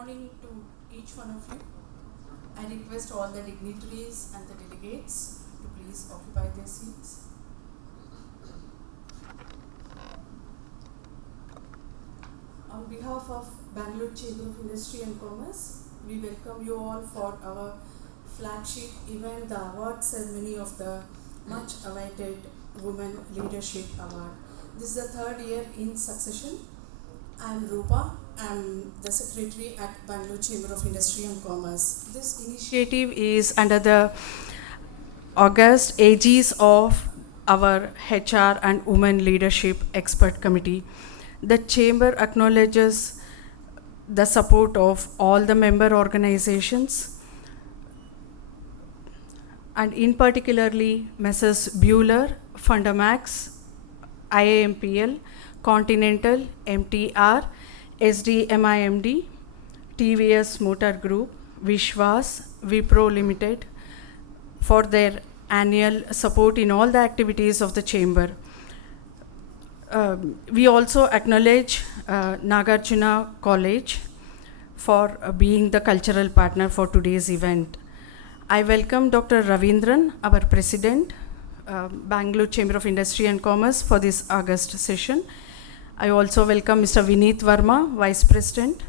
morning to each one of you. I request all the dignitaries and the delegates to please occupy their seats. On behalf of Bengaluru Chamber of Industry and Commerce, we welcome you all for our flagship event, the award ceremony of the much awaited Women Leadership Award. This is the third year in succession. I am Rupa. I am the Secretary at Bengaluru Chamber of Industry and Commerce. This initiative is under the August aegis of our HR and Women Leadership Expert Committee. The Chamber acknowledges the support of all the member organizations, and in particularly Messrs. Bueller, Fundamax, IAMPL, Continental, MTR, SDMIMD, TVS Motor Group, Vishwas, Wipro Limited for their annual support in all the activities of the Chamber. We also acknowledge Nagarjuna College for being the cultural partner for today's event. I welcome Dr. Ravindran, our President, Bengaluru Chamber of Industry and Commerce for this August session. I also welcome Mr. Vineet Verma, Vice President.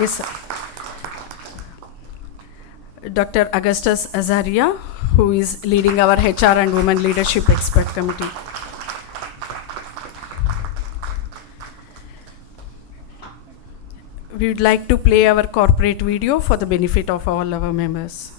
Yes, sir. Dr. Augustus Azaria, who is leading our HR and Women Leadership Expert Committee. We would like to play our corporate video for the benefit of all our members.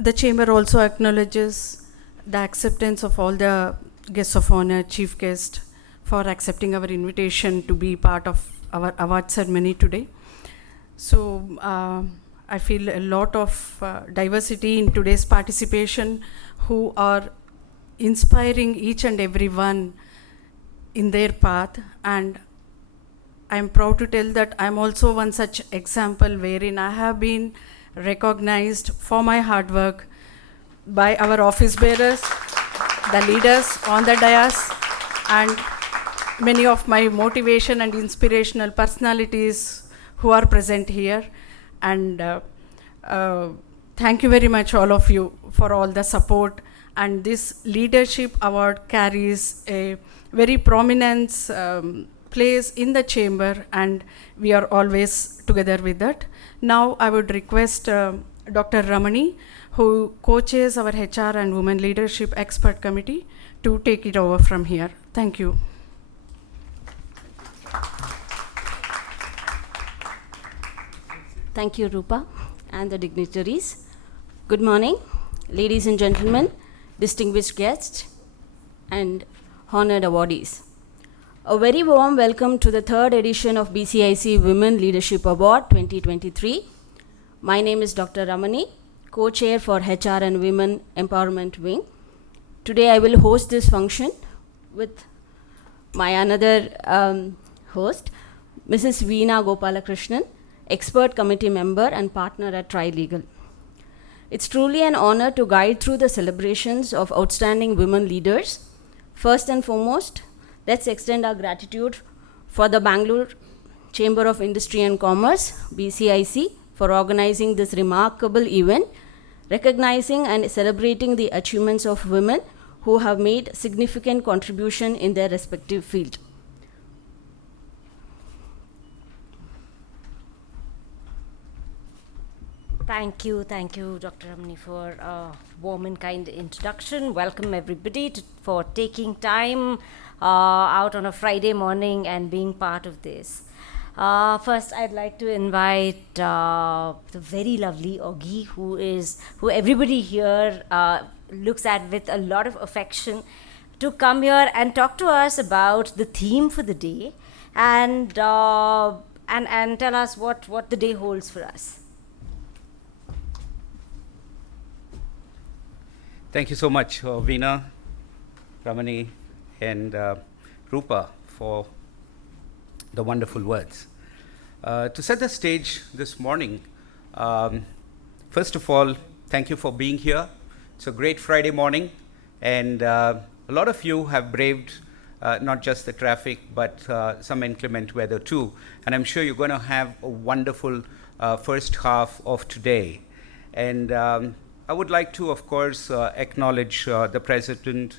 the Chamber also acknowledges the acceptance of all the guests of honor, chief guest, for accepting our invitation to be part of our award ceremony today. So I feel a lot of diversity in today's participation, who are inspiring each and every one in their path, and I'm proud to tell that I'm also one such example wherein I have been recognized for my hard work by our office bearers, the leaders on the dais, and many of my motivation and inspirational personalities who are present here. And thank you very much, all of you, for all the support. And this leadership award carries a very prominent place in the chamber, and we are always together with that. Now I would request Dr. Ramani, who co-chairs our HR and Women Leadership Expert Committee, to take it over from here. Thank you. Thank you, Rupa, and the dignitaries. Good morning, ladies and gentlemen, distinguished guests, and honored awardees. A very warm welcome to the third edition of BCIC Women Leadership Award 2023. My name is Dr. Ramani, co-chair for HR and Women Empowerment Wing. Today I will host this function with my another host, Mrs. Veena Gopalakrishnan, expert committee member and partner at Trilegal. It's truly an honor to guide through the celebrations of outstanding women leaders. First and foremost, let's extend our gratitude for the Bengaluru Chamber of Industry and Commerce, BCIC, for organizing this remarkable event, recognizing and celebrating the achievements of women who have made significant contribution in their respective field. Thank you, Dr. Ramani, for a warm and kind introduction. Welcome everybody for taking time out on a Friday morning and being part of this. First, I'd like to invite the very lovely Augie, who everybody here looks at with a lot of affection, to come here and talk to us about the theme for the day and tell us what the day holds for us. Thank you so much, Veena, Ramani, and Rupa, for the wonderful words. To set the stage this morning, first of all, thank you for being here. It's a great Friday morning, and a lot of you have braved not just the traffic, but some inclement weather too. And I'm sure you're going to have a wonderful first half of today. And I would like to, of course, acknowledge the President,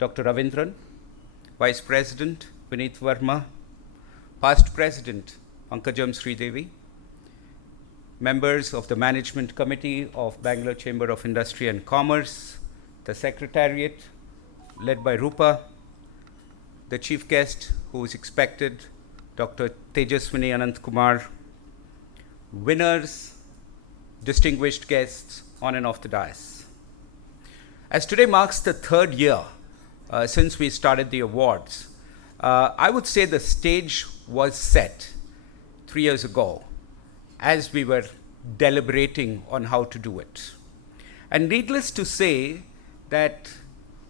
Dr. Ravindran, Vice President, Vineet Verma, Past President, Pankajam Sridevi, members of the Management Committee of Bangalore Chamber of Industry and Commerce, the Secretariat, led by Rupa, the Chief Guest, who is expected, Dr. Tejaswini Anant Kumar, winners, distinguished guests, on and off the dais. As today marks the third year since we started the awards, I would say the stage was set 3 years ago as we were deliberating on how to do it. And needless to say that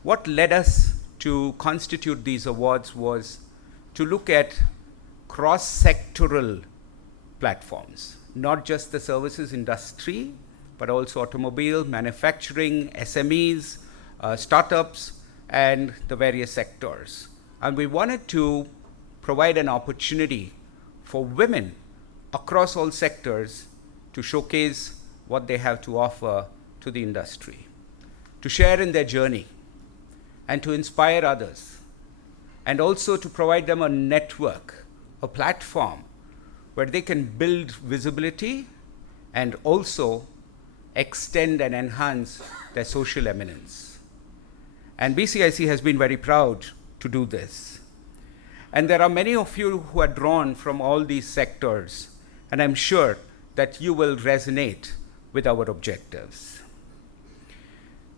what led us to constitute these awards was to look at cross-sectoral platforms, not just the services industry, but also automobile, manufacturing, SMEs, startups, and the various sectors. And we wanted to provide an opportunity for women across all sectors to showcase what they have to offer to the industry, to share in their journey, and to inspire others, and also to provide them a network, a platform where they can build visibility and also extend and enhance their social eminence. And BCIC has been very proud to do this. And there are many of you who are drawn from all these sectors, and I'm sure that you will resonate with our objectives.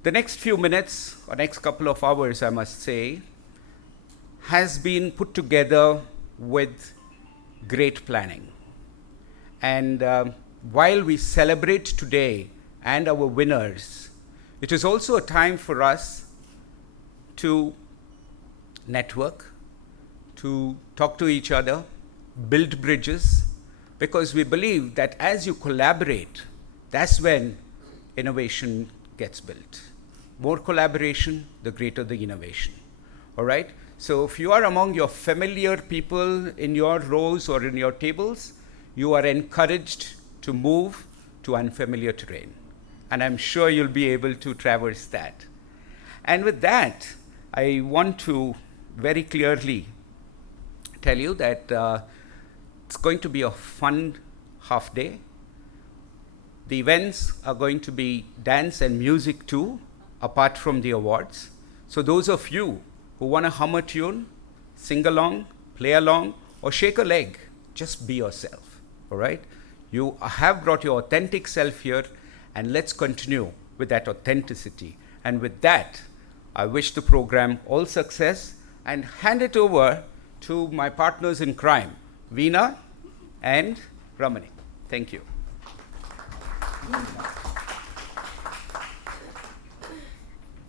The next few minutes, or next couple of hours, I must say, has been put together with great planning. And while we celebrate today and our winners, it is also a time for us to network, to talk to each other, build bridges, because we believe that as you collaborate, that's when innovation gets built. More collaboration, the greater the innovation. All right? So if you are among your familiar people in your rows or in your tables, you are encouraged to move to unfamiliar terrain. And I'm sure you'll be able to traverse that. And with that, I want to very clearly tell you that it's going to be a fun half day. The events are going to be dance and music too, apart from the awards. So those of you who want to hum a tune, sing along, play along, or shake a leg, just be yourself, all right? You have brought your authentic self here, and let's continue with that authenticity. And with that, I wish the program all success and hand it over to my partners in crime, Veena and Ramani. Thank you.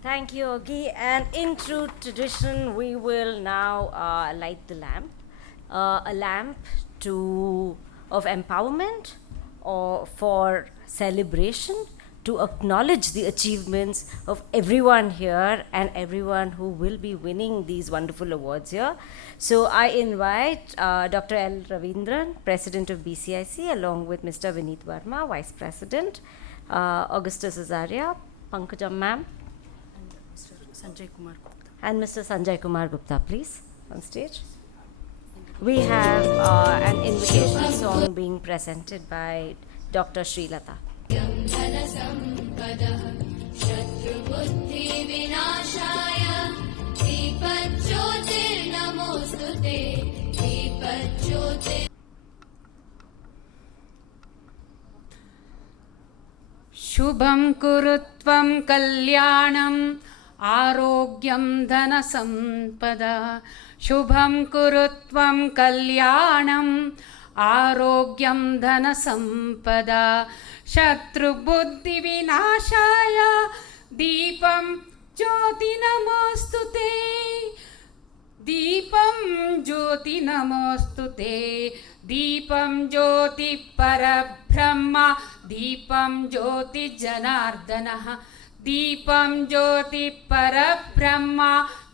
Thank you, Yogi. And in true tradition, we will now light the lamp. A lamp of empowerment or for celebration, to acknowledge the achievements of everyone here and everyone who will be winning these wonderful awards here. So I invite Dr. L. Ravindran, President of BCIC, along with Mr. Vineet Verma, Vice President, Augustus Azaria, Pankajam ma'am, and Mr. Sanjay Kumar Gupta, please, on stage. We have an invocation song being presented by Dr. Srilata. शुभं कुरुत्वं कल्याणं आरोग्यं धनसम्पदा शुभं कुरुत्वं कल्याणं आरोग्यं धनसम्पदा शत्रुबुद्धिविनाशाय दीपं ज्योति नमोस्तुते दीपं ज्योति नमोस्तुते दीपं ज्योति परब्रह्म दीपं ज्योति जनार्दनः दीपं ज्योति परब्रह्म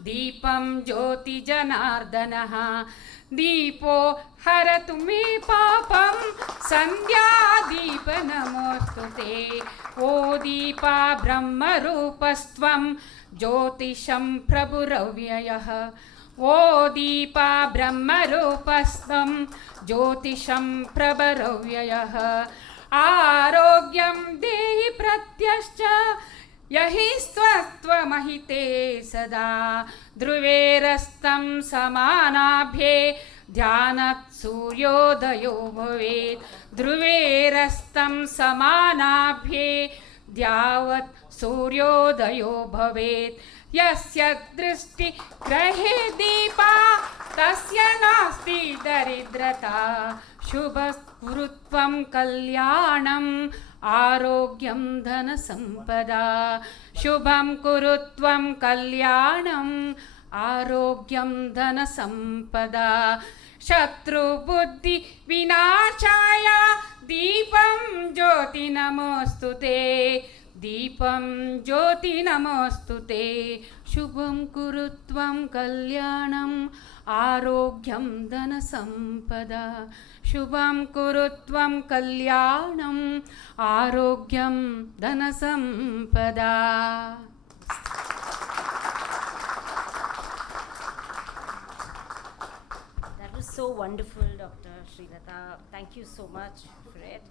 दीपं ज्योति जनार्दनः दीपो हरतु मे पापं सन्ध्यादीप नमोस्तुते ओ दीपा ब्रह्मरूपस्त्वं ज्योतिषं प्रभुरव्ययः ओ दीपा ब्रह्मरूपस्त्वं ज्योतिषं प्रभुरव्ययः आरोग्यं देहि प्रत्यश्च यहि स्वत्वमहिते सदा ध्रुवेरस्तं समानाभ्ये ध्यानात् सूर्योदयो भवेत् ध्रुवेरस्तं समानाभ्ये ध्यावत् सूर्योदयो भवेत् यस्य दृष्टि ग्रहे दीपा तस्य नास्ति दरिद्रता शुभकुरुत्वं कल्याणम् आरोग्यं धनसम्पदा शुभं कुरुत्वं कल्याणम् आरोग्यं धनसम्पदा शत्रुबुद्धि विनाशाय दीपं ज्योति नमोस्तुते दीपं ज्योति नमोस्तुते शुभं कुरुत्वं कल्याणम् आरोग्यं धनसम्पदा शुभं कुरुत्वं कल्याणम् आरोग्यं धनसम्पदा. That was so wonderful, Dr. Srilata. Thank you so much for it.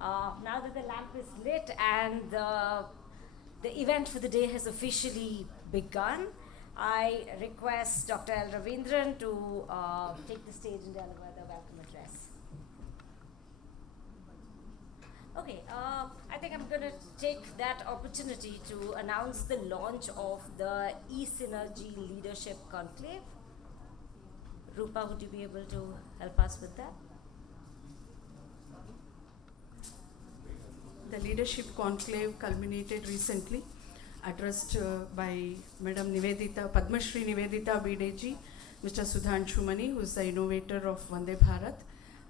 Now that the lamp is lit and the event for the day has officially begun, I request Dr. L. Ravindran to take the stage and deliver the welcome address. Okay, I think I'm going to take that opportunity to announce the launch of the E-Synergy Leadership Conclave. Rupa, would you be able to help us with that? The Leadership Conclave culminated recently, addressed by Madam Nivedita, Padma Shri Nivedita Bideji, Mr. Sudhanshu Mani, who is the innovator of Vande Bharat.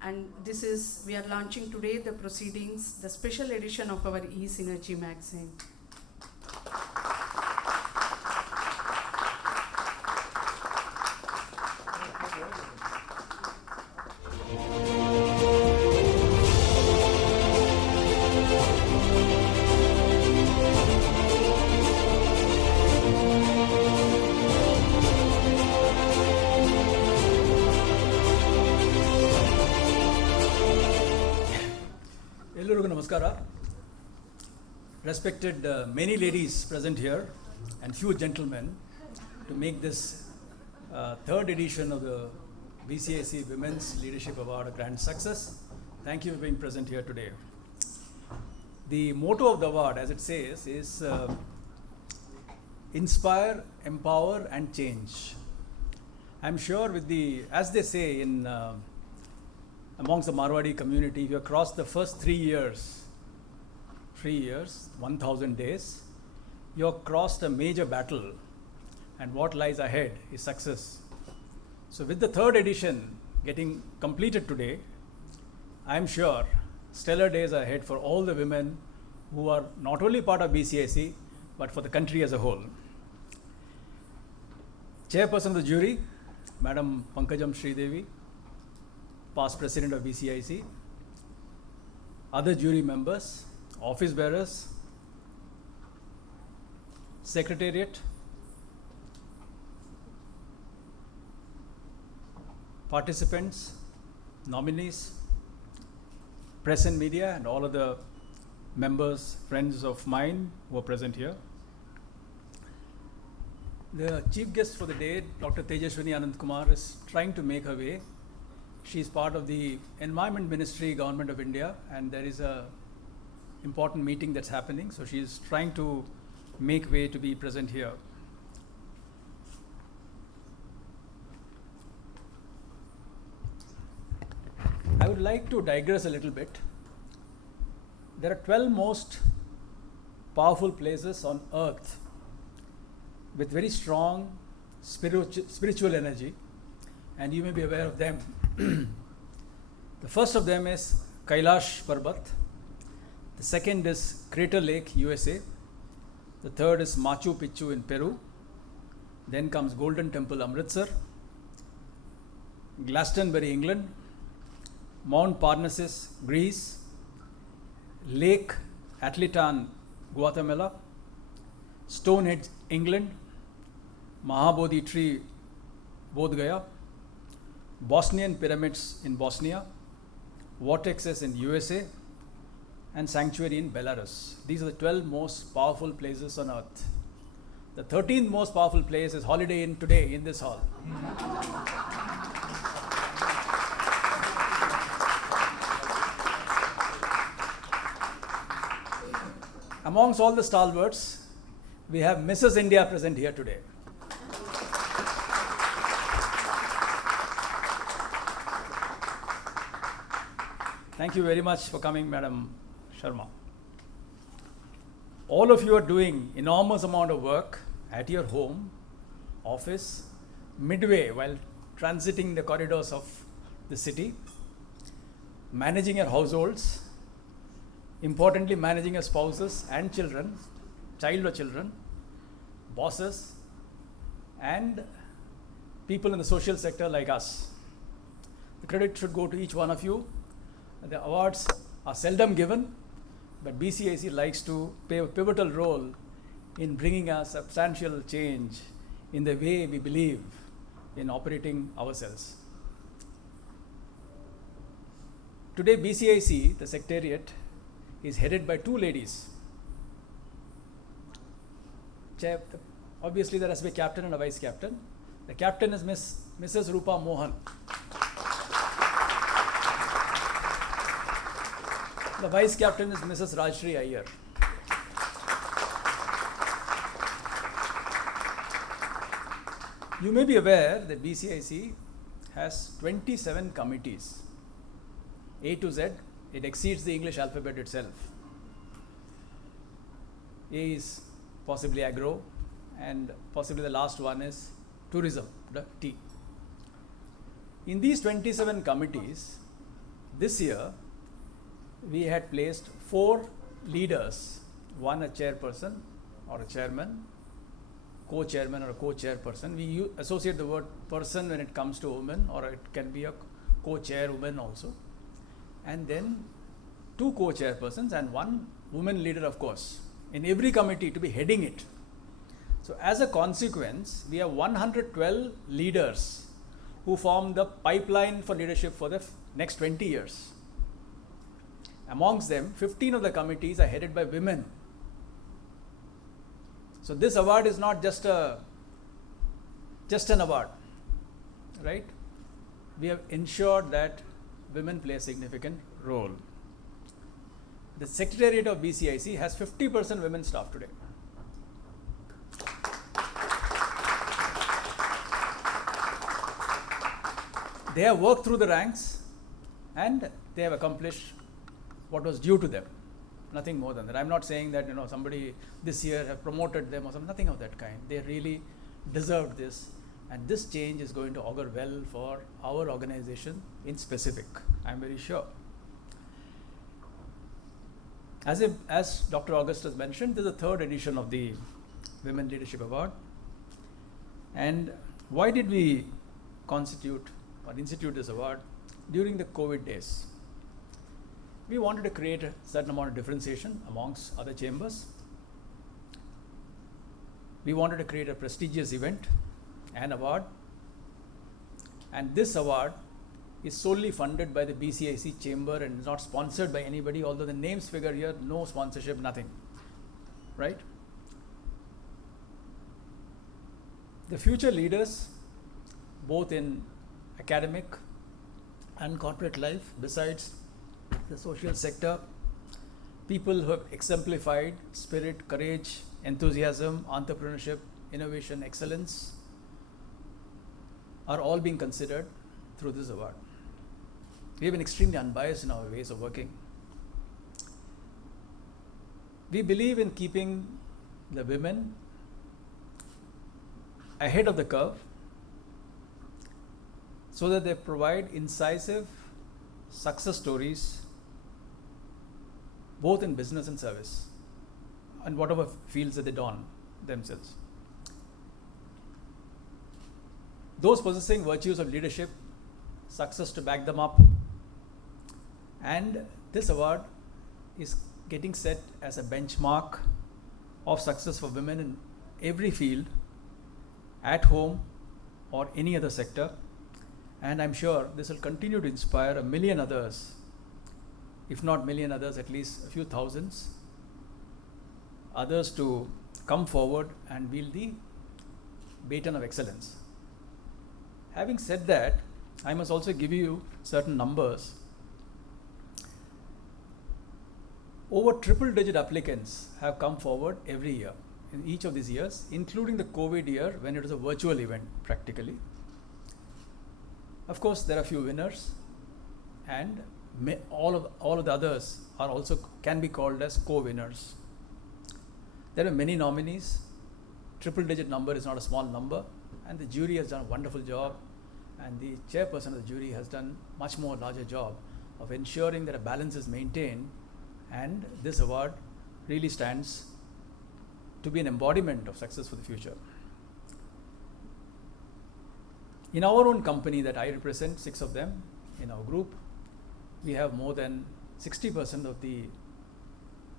And this is, we are launching today the proceedings, the special edition of our E-Synergy magazine. Respected many ladies present here and few gentlemen, to make this third edition of the BCIC Women's Leadership Award a grand success. Thank you for being present here today. The motto of the award, as it says, is inspire, empower and change. I'm sure with the, as they say in amongst the Marwadi community, if you have crossed the first 3 years, 1,000 days, you have crossed a major battle, and what lies ahead is success. So with the third edition getting completed today, I'm sure stellar days are ahead for all the women who are not only part of BCIC, but for the country as a whole. Chairperson of the jury, Madam Pankajam Sridevi, past president of BCIC, other jury members, office bearers, secretariat, participants, nominees, press and media, and all of the members, friends of mine who are present here. The chief guest for the day, Dr. Tejaswini Anand Kumar, is trying to make her way. She is part of the Environment Ministry, Government of India, and there is a important meeting that's happening, so she is trying to make way to be present here. I would like to digress a little bit. There are 12 most powerful places on earth with very strong spiritual energy, and you may be aware of them. The first of them is Kailash Parbat. The second is Crater Lake, USA. The third is Machu Picchu in Peru. Then comes Golden Temple, Amritsar. Glastonbury, England. Mount Parnassus, Greece. Lake Atlitan, Guatemala. Stonehenge, England. Mahabodhi tree, Bodh Gaya. Bosnian pyramids in Bosnia. Vortexes in USA. And sanctuary in Belarus. These are the 12 most powerful places on earth. The 13th most powerful place is Holiday Inn today in this hall. Amongst all the stalwarts, we have Mrs. India present here today. Thank you very much for coming, Madam Sharma. All of you are doing enormous amount of work at your home, office, midway while transiting the corridors of the city, managing your households, importantly managing your spouses and children, child or children, bosses, and people in the social sector like us. The credit should go to each one of you. The awards are seldom given, but BCIC likes to play a pivotal role in bringing a substantial change in the way we believe in operating ourselves. Today, BCIC, the secretariat, is headed by two ladies. Obviously, there has to be a captain and a vice captain. The captain is Mrs. Rupa Mohan. The vice captain is Mrs. Rajshri Iyer. You may be aware that BCIC has 27 committees. A to Z, it exceeds the English alphabet itself. A is possibly agro, and possibly the last one is tourism, the T. In these 27 committees, this year, we had placed 4 leaders, one a chairperson or a chairman, co-chairman or a co-chairperson. We associate the word person when it comes to women, or it can be a co-chairwoman also. And then 2 co-chairpersons and 1 woman leader, of course, in every committee to be heading it. So as a consequence, we have 112 leaders who form the pipeline for leadership for the next 20 years. Amongst them, 15 of the committees are headed by women. So this award is not just an award, right? We have ensured that women play a significant role. The Secretariat of BCIC has 50% women staff today. They have worked through the ranks and they have accomplished what was due to them. Nothing more than that. I'm not saying that somebody this year have promoted them or something, nothing of that kind. They really deserved this, and this change is going to augur well for our organization in specific, I'm very sure. As Dr. Augustus mentioned, this is the 3rd edition of the Women Leadership Award. And why did we institute this award? During the COVID days, we wanted to create a certain amount of differentiation amongst other chambers. We wanted to create a prestigious event and award. And this award is solely funded by the BCIC chamber and is not sponsored by anybody, although the names figure here, no sponsorship, nothing, right? The future leaders, both in academic and corporate life, besides the social sector, people who have exemplified spirit, courage, enthusiasm, entrepreneurship, innovation, excellence, are all being considered through this award. We have been extremely unbiased in our ways of working. We believe in keeping the women ahead of the curve so that they provide incisive success stories both in business and service and whatever fields that they don themselves. Those possessing virtues of leadership, success to back them up, and this award is getting set as a benchmark of success for women in every field, at home or any other sector. And I'm sure this will continue to inspire a million others, if not million others, at least a few thousands others to come forward and wield the baton of excellence. Having said that, I must also give you certain numbers. Over triple-digit applicants have come forward every year in each of these years, including the COVID year when it was a virtual event practically. Of course, there are few winners, and all of the others are also can be called as co-winners. There are many nominees. Triple-digit number is not a small number, and the jury has done a wonderful job, and the chairperson of the jury has done much more larger job of ensuring that a balance is maintained, and this award really stands to be an embodiment of success for the future. In our own company that I represent, 6 of them in our group, we have more than 60% of the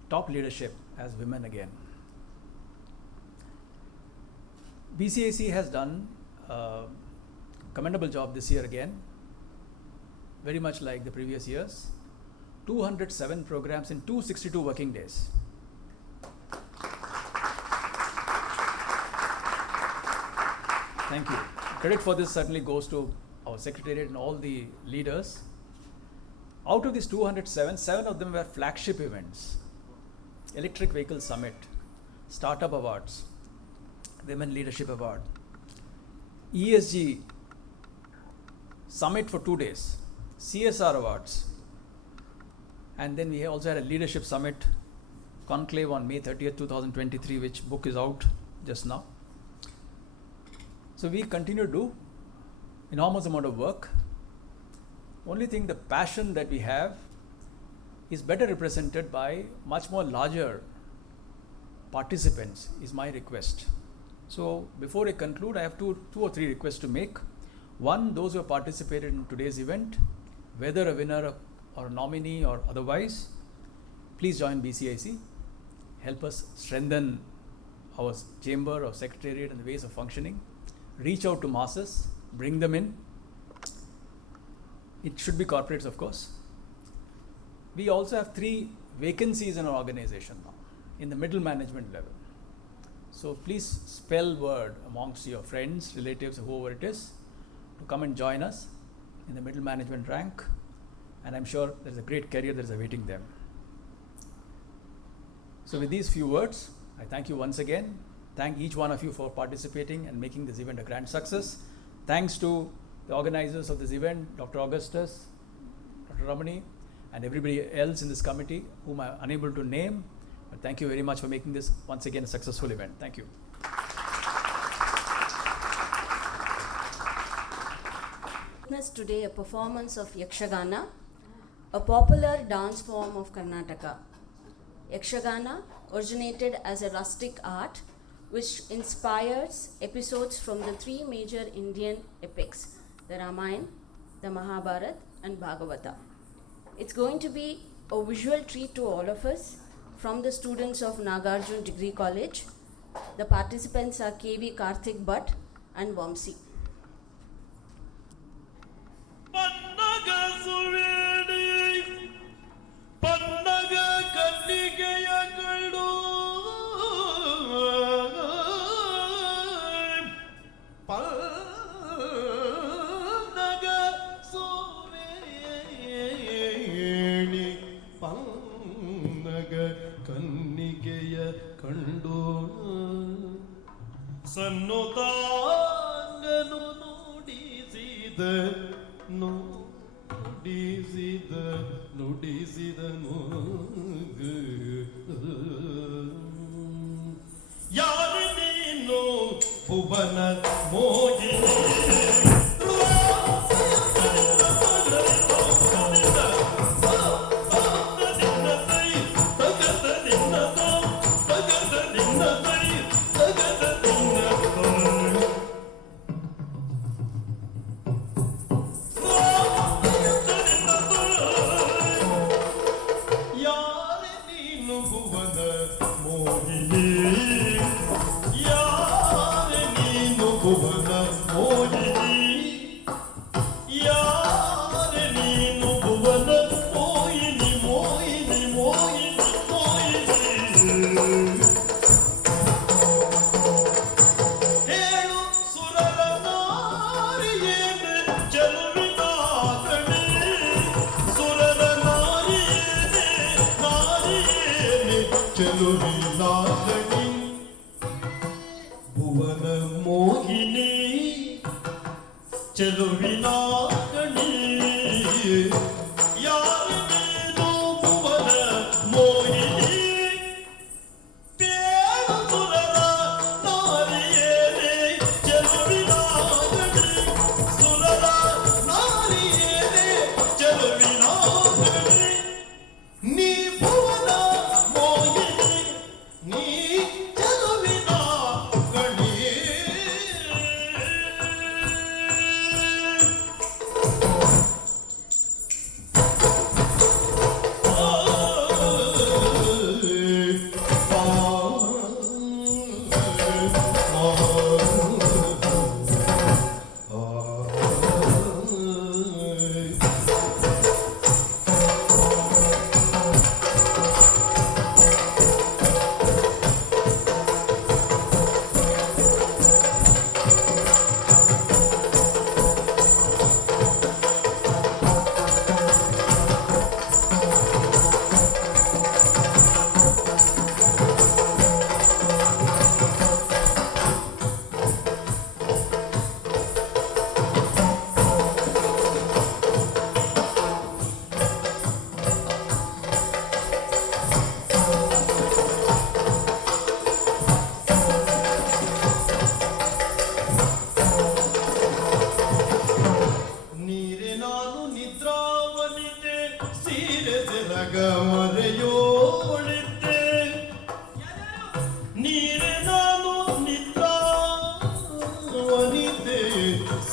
top leadership as women again. BCIC has done a commendable job this year again, very much like the previous years. 207 programs in 262 working days. Thank you. Credit for this certainly goes to our secretariat and all the leaders. Out of these 207, 7 of them were flagship events. Electric Vehicle Summit, Startup Awards, Women Leadership Award, ESG Summit for 2 days, CSR Awards, and then we also had a Leadership Summit conclave on May 30th, 2023, which book is out just now. So we continue to do enormous amount of work. Only thing, the passion that we have is better represented by much more larger participants, is my request. So before I conclude, I have two or three requests to make. One, those who have participated in today's event, whether a winner or a nominee or otherwise, please join BCIC. Help us strengthen our chamber or secretariat and the ways of functioning. Reach out to masses, bring them in. It should be corporates, of course. We also have 3 vacancies in our organization now, in the middle management level. So please spell word amongst your friends, relatives, whoever it is, to come and join us in the middle management rank. And I'm sure there's a great career that is awaiting them. So with these few words, I thank you once again. Thank each one of you for participating and making this event a grand success. Thanks to the organizers of this event, Dr. Augustus, Dr. Ramani, and everybody else in this committee whom I'm unable to name. But thank you very much for making this once again a successful event. Thank you. Witnessed today a performance of Yakshagana, a popular dance form of Karnataka. Yakshagana originated as a rustic art which inspires episodes from the 3 major Indian epics, the Ramayana, the Mahabharata, and Bhagavata. It's going to be a visual treat to all of us from the students of Nagarjuna Degree College. The participants are KV Karthik Bhatt and Vamsi. ಸನ್ನುತಾಂಗನು ನುಡಿಸಿದನು ಯಾರು ನೀನು ಭುವನ ಮೋಹಿನಿ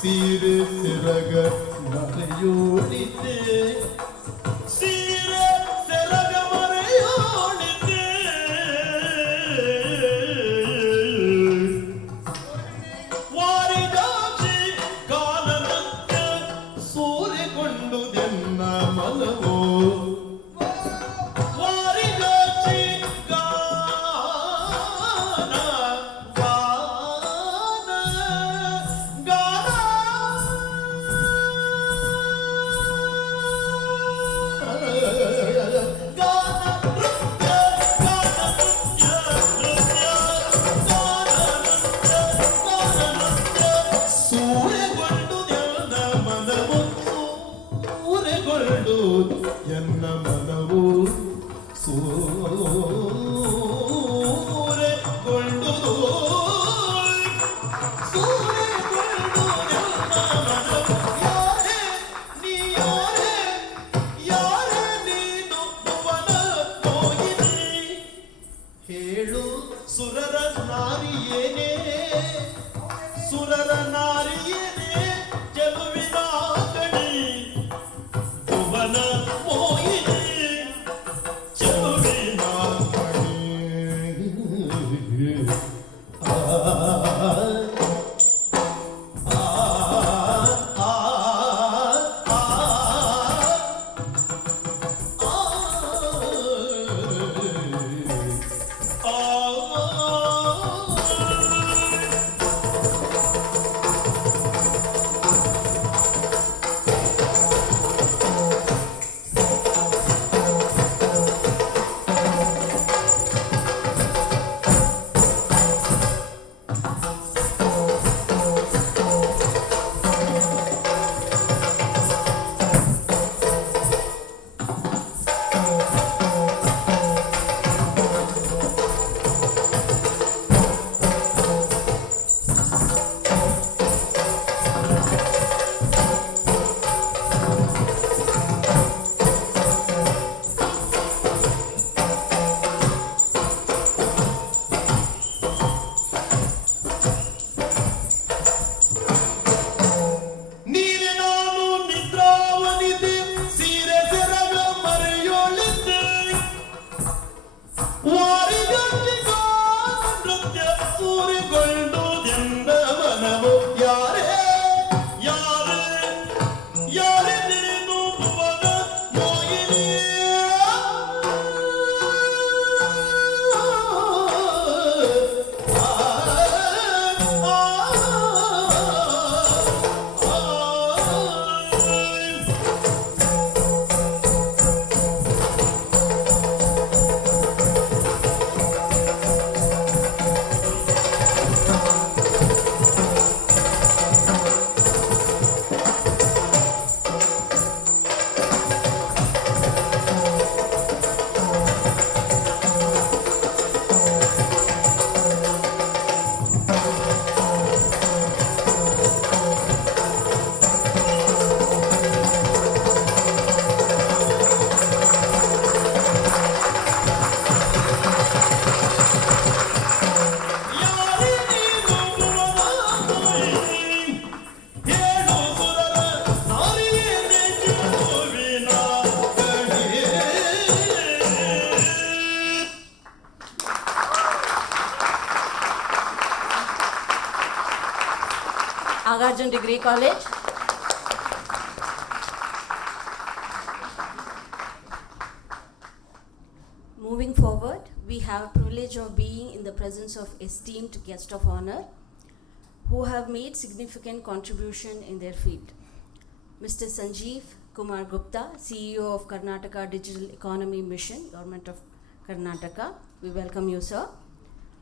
ಸೀರೆ ಸೆರಗ ಮರೆಯೋಳಿದ್ದೆ ಸೀರೆ ಸೆರಗ ಮರೆಯೋಳಿದ್ದೆ ವಾರಿದಾಚಿ ಕಾಲನತ್ಯ ಸೂರೆಗೊಂಡುದೆನ್ನ ಮನವೋ ವಾರಿದಾಚಿ ಗಾನ ಗಾನ ಗಾನ ಎನ್ನ ಮನವು ಸೂರೆಗೊಂಡುದು ಯಾರೇ ನೀ ಯಾರೇ ನೀನು ಭುವನ ಮೋಹಿನಿ ಹೇಳು ಸುರರ ನಾರಿಯೇನೇ ಸುರರ ನಾರಿಯೇನೇ ಚೆಲುವಿನ ಗಣಿ ಭುವನ ಮೋಹಿನಿ ಚೆಲುವಿನ ಗಣಿ ಆ ಆ ಆ ಆ ನೀನೆ ನಾನು ನಿದ್ರಾವನಿದೆ ಸೀರೆ ಸೆರಗ ಮರೆಯೋಳಿದ್ದೆ ವಾರಿಗಂಜಿಗ ನೃತ್ಯ ಸೂರೆಗೊಂಡುದೆಂದ ಮನವು ಯಾರೇ ಯಾರೇ ಯಾರೇ ನೀನು ಭುವನ ಮೋಹಿನಿ ಯಾರೇ ನೀನು ಭುವನ ಮೋಹಿನಿ ಹೇಳು ಸುರರ ನಾರಿಯೇನೇ ಚೆಲುವಿನ ಗಣಿ Nagarjun Degree College. Moving forward, we have privilege of being in the presence of esteemed guest of honor who have made significant contribution in their field. Mr. Sanjeev Kumar Gupta, CEO of Karnataka Digital Economy Mission, Government of Karnataka. We welcome you, sir.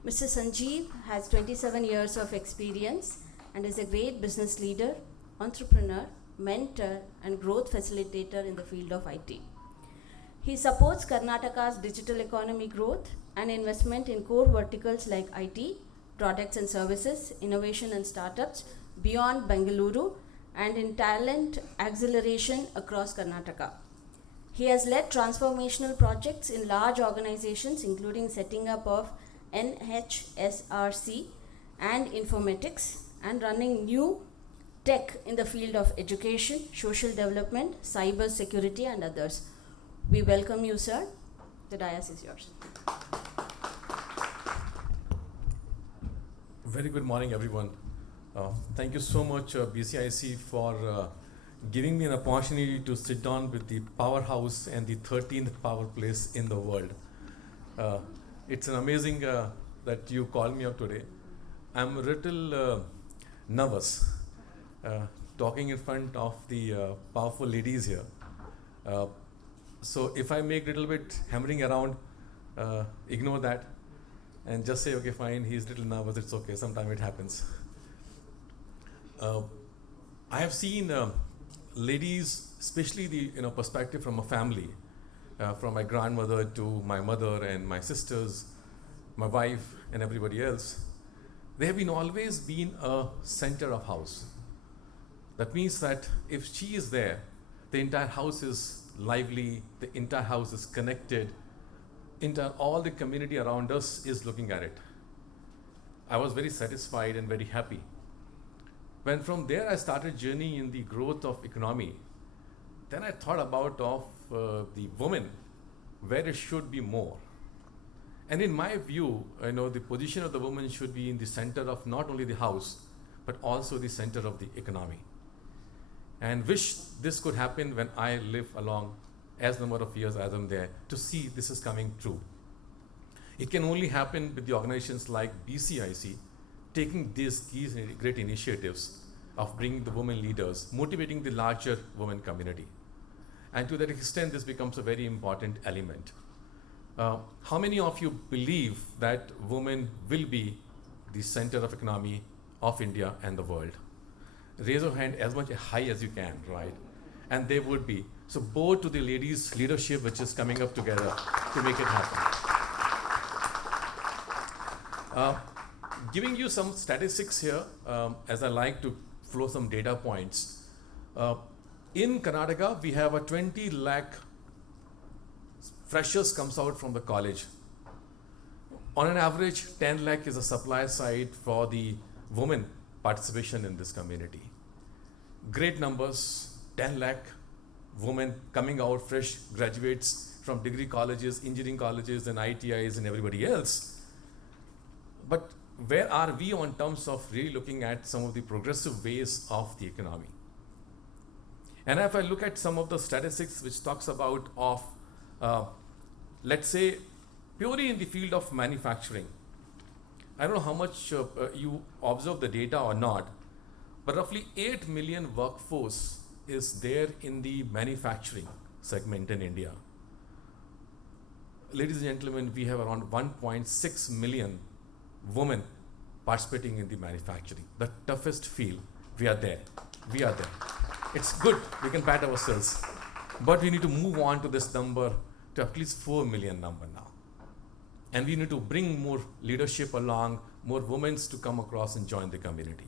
Mr. Sanjeev has 27 years of experience and is a great business leader, entrepreneur, mentor, and growth facilitator in the field of IT. He supports Karnataka's digital economy growth and investment in core verticals like IT, products and services, innovation and startups beyond Bengaluru, and in talent acceleration across Karnataka. He has led transformational projects in large organizations, including setting up of NHSRC and Informatics, and running new tech in the field of education, social development, cyber security, and others. We welcome you, sir. The dais is yours. Very good morning, everyone. Thank you so much, BCIC, for giving me an opportunity to sit down with the powerhouse and the 13th power place in the world. It's an amazing that you called me up today. I'm a little nervous talking in front of the powerful ladies here. So if I make a little bit hammering around, ignore that and just say, okay, fine, he's a little nervous, it's okay, sometimes it happens. I have seen ladies, especially the perspective from a family, from my grandmother to my mother and my sisters, my wife and everybody else. They have always been a center of house. That means that if she is there, the entire house is lively, the entire house is connected, all the community around us is looking at it. I was very satisfied and very happy. When from there I started journey in the growth of economy, then I thought about the woman, where it should be more. And in my view, the position of the woman should be in the center of not only the house, but also the center of the economy. And wish this could happen when I live along as number of years as I'm there to see this is coming true. It can only happen with the organizations like BCIC taking these great initiatives of bringing the women leaders, motivating the larger women community. And to that extent, this becomes a very important element. How many of you believe that women will be the center of economy of India and the world? Raise your hand as much high as you can, right? And they would be. So bow to the ladies' leadership which is coming up together to make it happen. Giving you some statistics here, as I like to flow some data points. In Karnataka, we have a 20 lakh freshers comes out from the college. On an average, 10 lakh is a supply side for the women participation in this community. Great numbers, 10 lakh women coming out, fresh graduates from degree colleges, engineering colleges, and ITIs and everybody else. But where are we on terms of really looking at some of the progressive ways of the economy? And if I look at some of the statistics which talks about let's say, purely in the field of manufacturing, I don't know how much you observe the data or not, but roughly 8 million workforce is there in the manufacturing segment in India. Ladies and gentlemen, we have around 1.6 million women participating in the manufacturing. The toughest field, we are there. We are there. It's good, we can pat ourselves. But we need to move on to this number, to at least 4 million number now. And we need to bring more leadership along, more women to come across and join the community.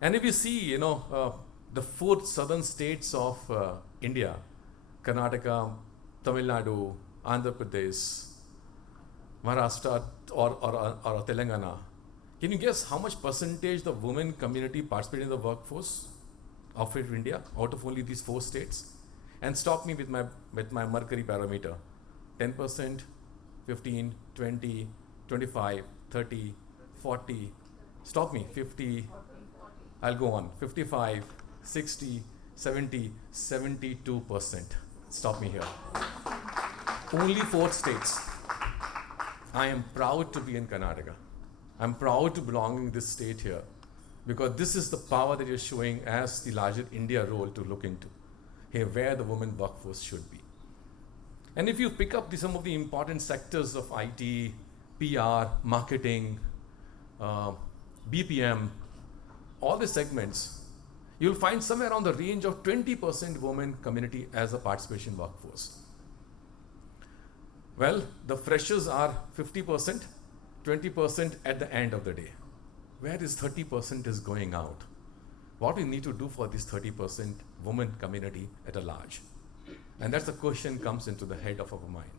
And if you see, the 4 southern states of India, Karnataka, Tamil Nadu, Andhra Pradesh, Maharashtra, or Telangana, can you guess how much percentage the women community participated in the workforce of India out of only these 4 states? And stop me with my Mercury parameter. 10%, 15, 20, 25, 30, 40. Stop me, 50. I'll go on. 55, 60, 70, 72%. Stop me here. Only 4 states. I am proud to be in Karnataka. I'm proud to belong in this state here, because this is the power that you're showing as the larger India role to look into. Here, where the women workforce should be. And if you pick up some of the important sectors of IT, PR, marketing, BPM, all the segments, you'll find somewhere around the range of 20% women community as a participation workforce. Well, the freshers are 50%, 20% at the end of the day. Where is 30% is going out? What we need to do for this 30% women community at a large? And that's the question comes into the head of our mind.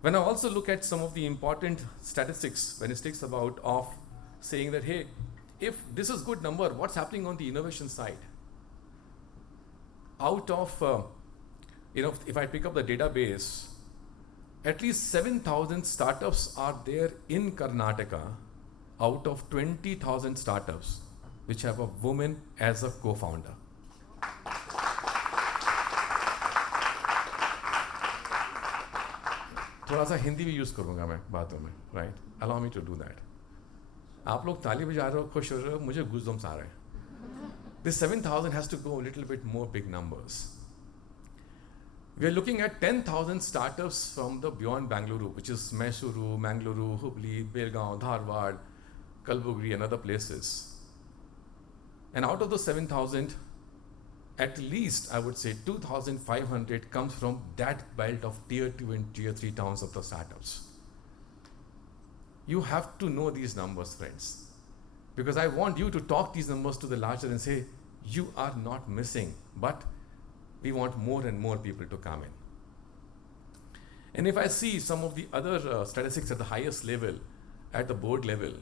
When I also look at some of the important statistics, when it speaks about of saying that, hey, if this is good number, what's happening on the innovation side? Out of, if I pick up the database, at least 7,000 startups are there in Karnataka out of 20,000 startups which have a woman as a co-founder. थोड़ा सा हिंदी भी use करूँगा मैं बातों में, right? Allow me to do that. आप लोग ताली बजा रहे हो, खुश हो रहे हो, मुझे goosebumps आ रहे हैं. This 7,000 has to go a little bit more big numbers. We are looking at 10,000 startups from the beyond Bengaluru, which is Mysuru, Mangaluru, Hubli, Belgaum, Dharwad, Kalbugri, and other places. And out of the 7,000, at least I would say 2,500 comes from that belt of tier 2 and tier 3 towns of the startups. You have to know these numbers, friends, because I want you to talk these numbers to the larger and say, you are not missing, but we want more and more people to come in. And if I see some of the other statistics at the highest level, at the board level,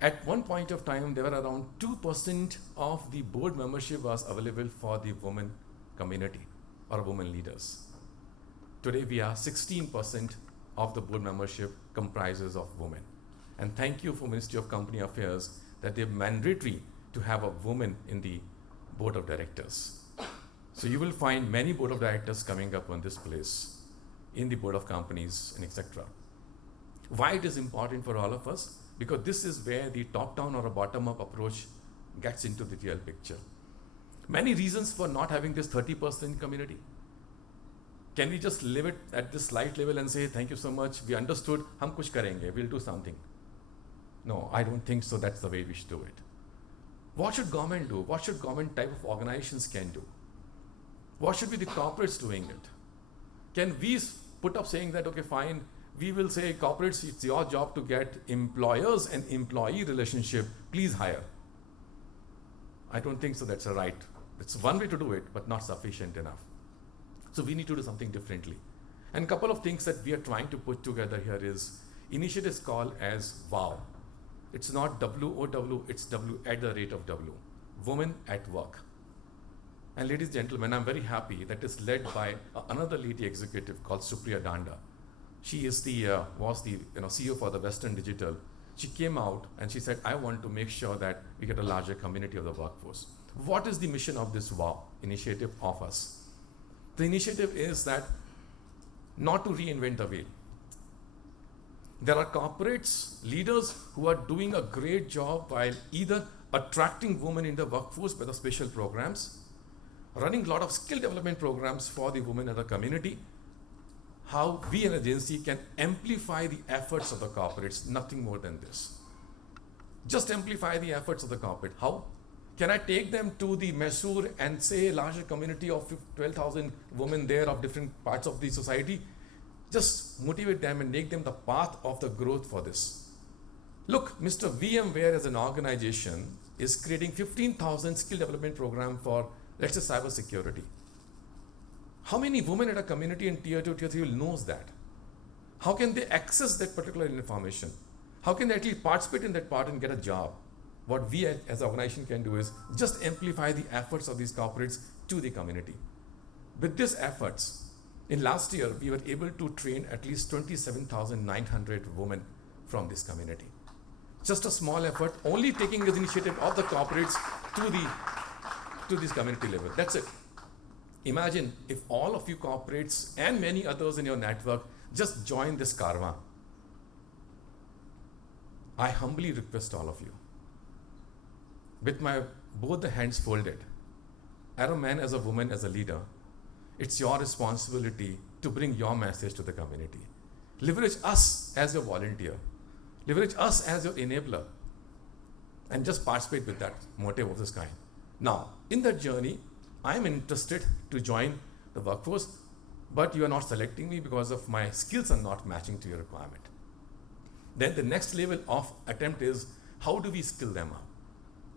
at one point of time, there were around 2% of the board membership was available for the women community or women leaders. Today, we are 16% of the board membership comprises of women. And thank you for Ministry of Company Affairs that they're mandatory to have a woman in the board of directors. So you will find many board of directors coming up on this place in the board of companies and etc. Why it is important for all of us? Because this is where the top-down or a bottom-up approach gets into the real picture. Many reasons for not having this 30% community. Can we just leave it at this slight level and say, thank you so much, we understood, hum kuch karenge, we'll do something. No, I don't think so. That's the way we should do it. What should government do? What should government type of organizations can do? What should be the corporates doing it? Can we put up saying that, okay, fine, we will say corporates, it's your job to get employers and employee relationship, please hire. I don't think so that's a right. It's one way to do it, but not sufficient enough. So we need to do something differently. And a couple of things that we are trying to put together here is, initiatives called as WOW. It's not WOW, it's W@W. Women at Work. And ladies and gentlemen, I'm very happy that is led by another lady executive called Supriya Danda. She is was the CEO for the Western Digital. She came out and she said, I want to make sure that we get a larger community of the workforce. What is the mission of this WOW initiative of us? The initiative is that not to reinvent the wheel. There are corporates, leaders who are doing a great job while either attracting women in the workforce by the special programs, running a lot of skill development programs for the women in the community. How we an agency can amplify the efforts of the corporates, nothing more than this. Just amplify the efforts of the corporate. How? Can I take them to the Mysore and say a larger community of 12,000 women there of different parts of the society? Just motivate them and make them the path of the growth for this. Look, Mr. VMware as an organization is creating 15,000 skill development program for, let's say, cyber security. How many women in a community in tier 2, tier 3 will knows that? How can they access that particular information? How can they actually participate in that part and get a job? What we as an organization can do is just amplify the efforts of these corporates to the community. With these efforts, in last year, we were able to train at least 27,900 women from this community. Just a small effort, only taking this initiative of the corporates to this community level. That's it. Imagine if all of you corporates and many others in your network just join this caravan. I humbly request all of you, with both the hands folded, as a man, as a woman, as a leader, it's your responsibility to bring your message to the community. Leverage us as your volunteer. Leverage us as your enabler. And just participate with that motive of this kind. Now, in that journey, I'm interested to join the workforce, but you are not selecting me because of my skills are not matching to your requirement. Then the next level of attempt is, how do we skill them up?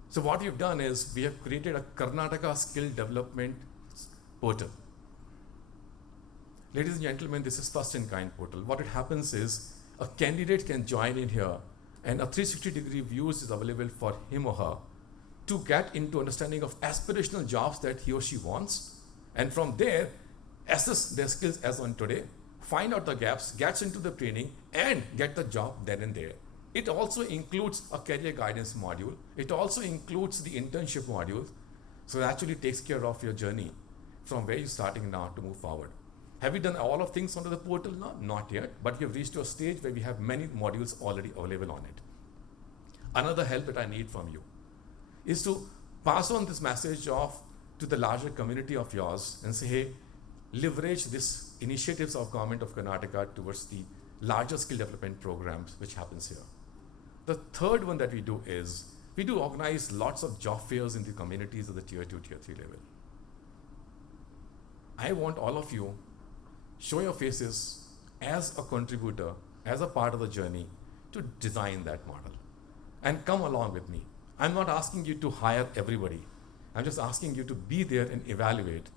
So what we've done is, we have created a Karnataka skill development portal. Ladies and gentlemen, this is first in kind portal. What it happens is, a candidate can join in here and a 360-degree views is available for him or her to get into understanding of aspirational jobs that he or she wants, and from there, assess their skills as on today, find out the gaps, gets into the training, and get the job then and there. It also includes a career guidance module. It also includes the internship module. So it actually takes care of your journey from where you're starting now to move forward. Have you done all of things onto the portal now? Not yet, but we have reached to a stage where we have many modules already available on it. Another help that I need from you is to pass on this message off to the larger community of yours and say, hey, leverage this initiatives of Government of Karnataka towards the larger skill development programs which happens here. The third one that we do is, we do organize lots of job fairs in the communities of the tier 2, tier 3 level. I want all of you, show your faces as a contributor, as a part of the journey to design that model. And come along with me. I'm not asking you to hire everybody. I'm just asking you to be there and evaluate.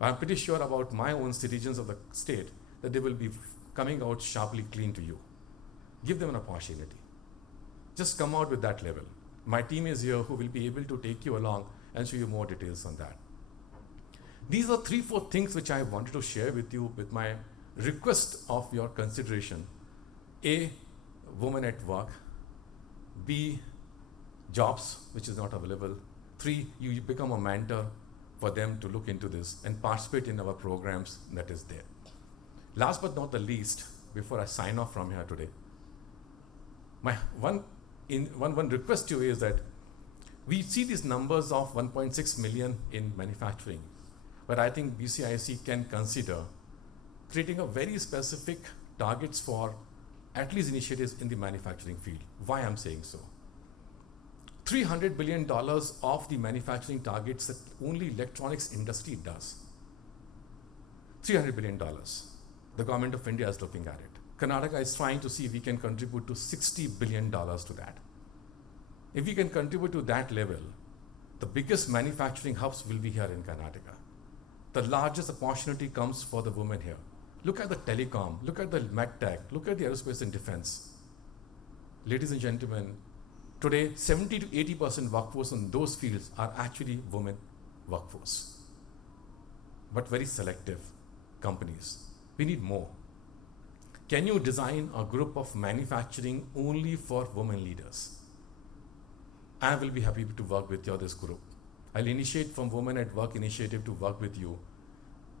I'm pretty sure about my own citizens of the state that they will be coming out sharply clean to you. Give them an opportunity. Just come out with that level. My team is here who will be able to take you along and show you more details on that. These are 3-4 things which I wanted to share with you with my request of your consideration. A, women at work. B, jobs which is not available. 3, you become a mentor for them to look into this and participate in our programs that is there. Last but not the least, before I sign off from here today, my one request to you is that we see these numbers of 1.6 million in manufacturing, but I think BCIC can consider creating a very specific targets for at least initiatives in the manufacturing field. Why I'm saying so? $300 billion of the manufacturing targets that only electronics industry does. $300 billion. The government of India is looking at it. Karnataka is trying to see if we can contribute to $60 billion to that. If we can contribute to that level, the biggest manufacturing hubs will be here in Karnataka. The largest opportunity comes for the women here. Look at the telecom, look at the medtech, look at the aerospace and defense. Ladies and gentlemen, today 70 to 80% workforce in those fields are actually women workforce. But very selective companies. We need more. Can you design a group of manufacturing only for women leaders? I will be happy to work with you, this group. I'll initiate from Women at Work initiative to work with you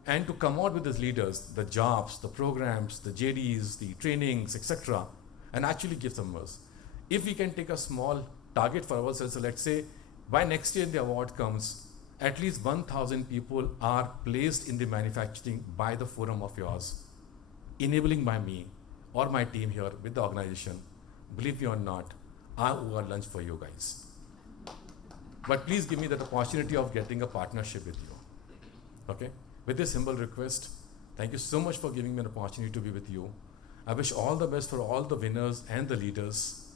and to come out with these leaders, the jobs, the programs, the JDs, the trainings, etc., and actually give some numbers. If we can take a small target for ourselves, so let's say by next year the award comes, at least 1,000 people are placed in the manufacturing by the forum of yours, enabling by me or my team here with the organization. Believe me or not, I owe a lunch for you guys. But please give me that opportunity of getting a partnership with you. Okay? With this humble request, thank you so much for giving me an opportunity to be with you. I wish all the best for all the winners and the leaders.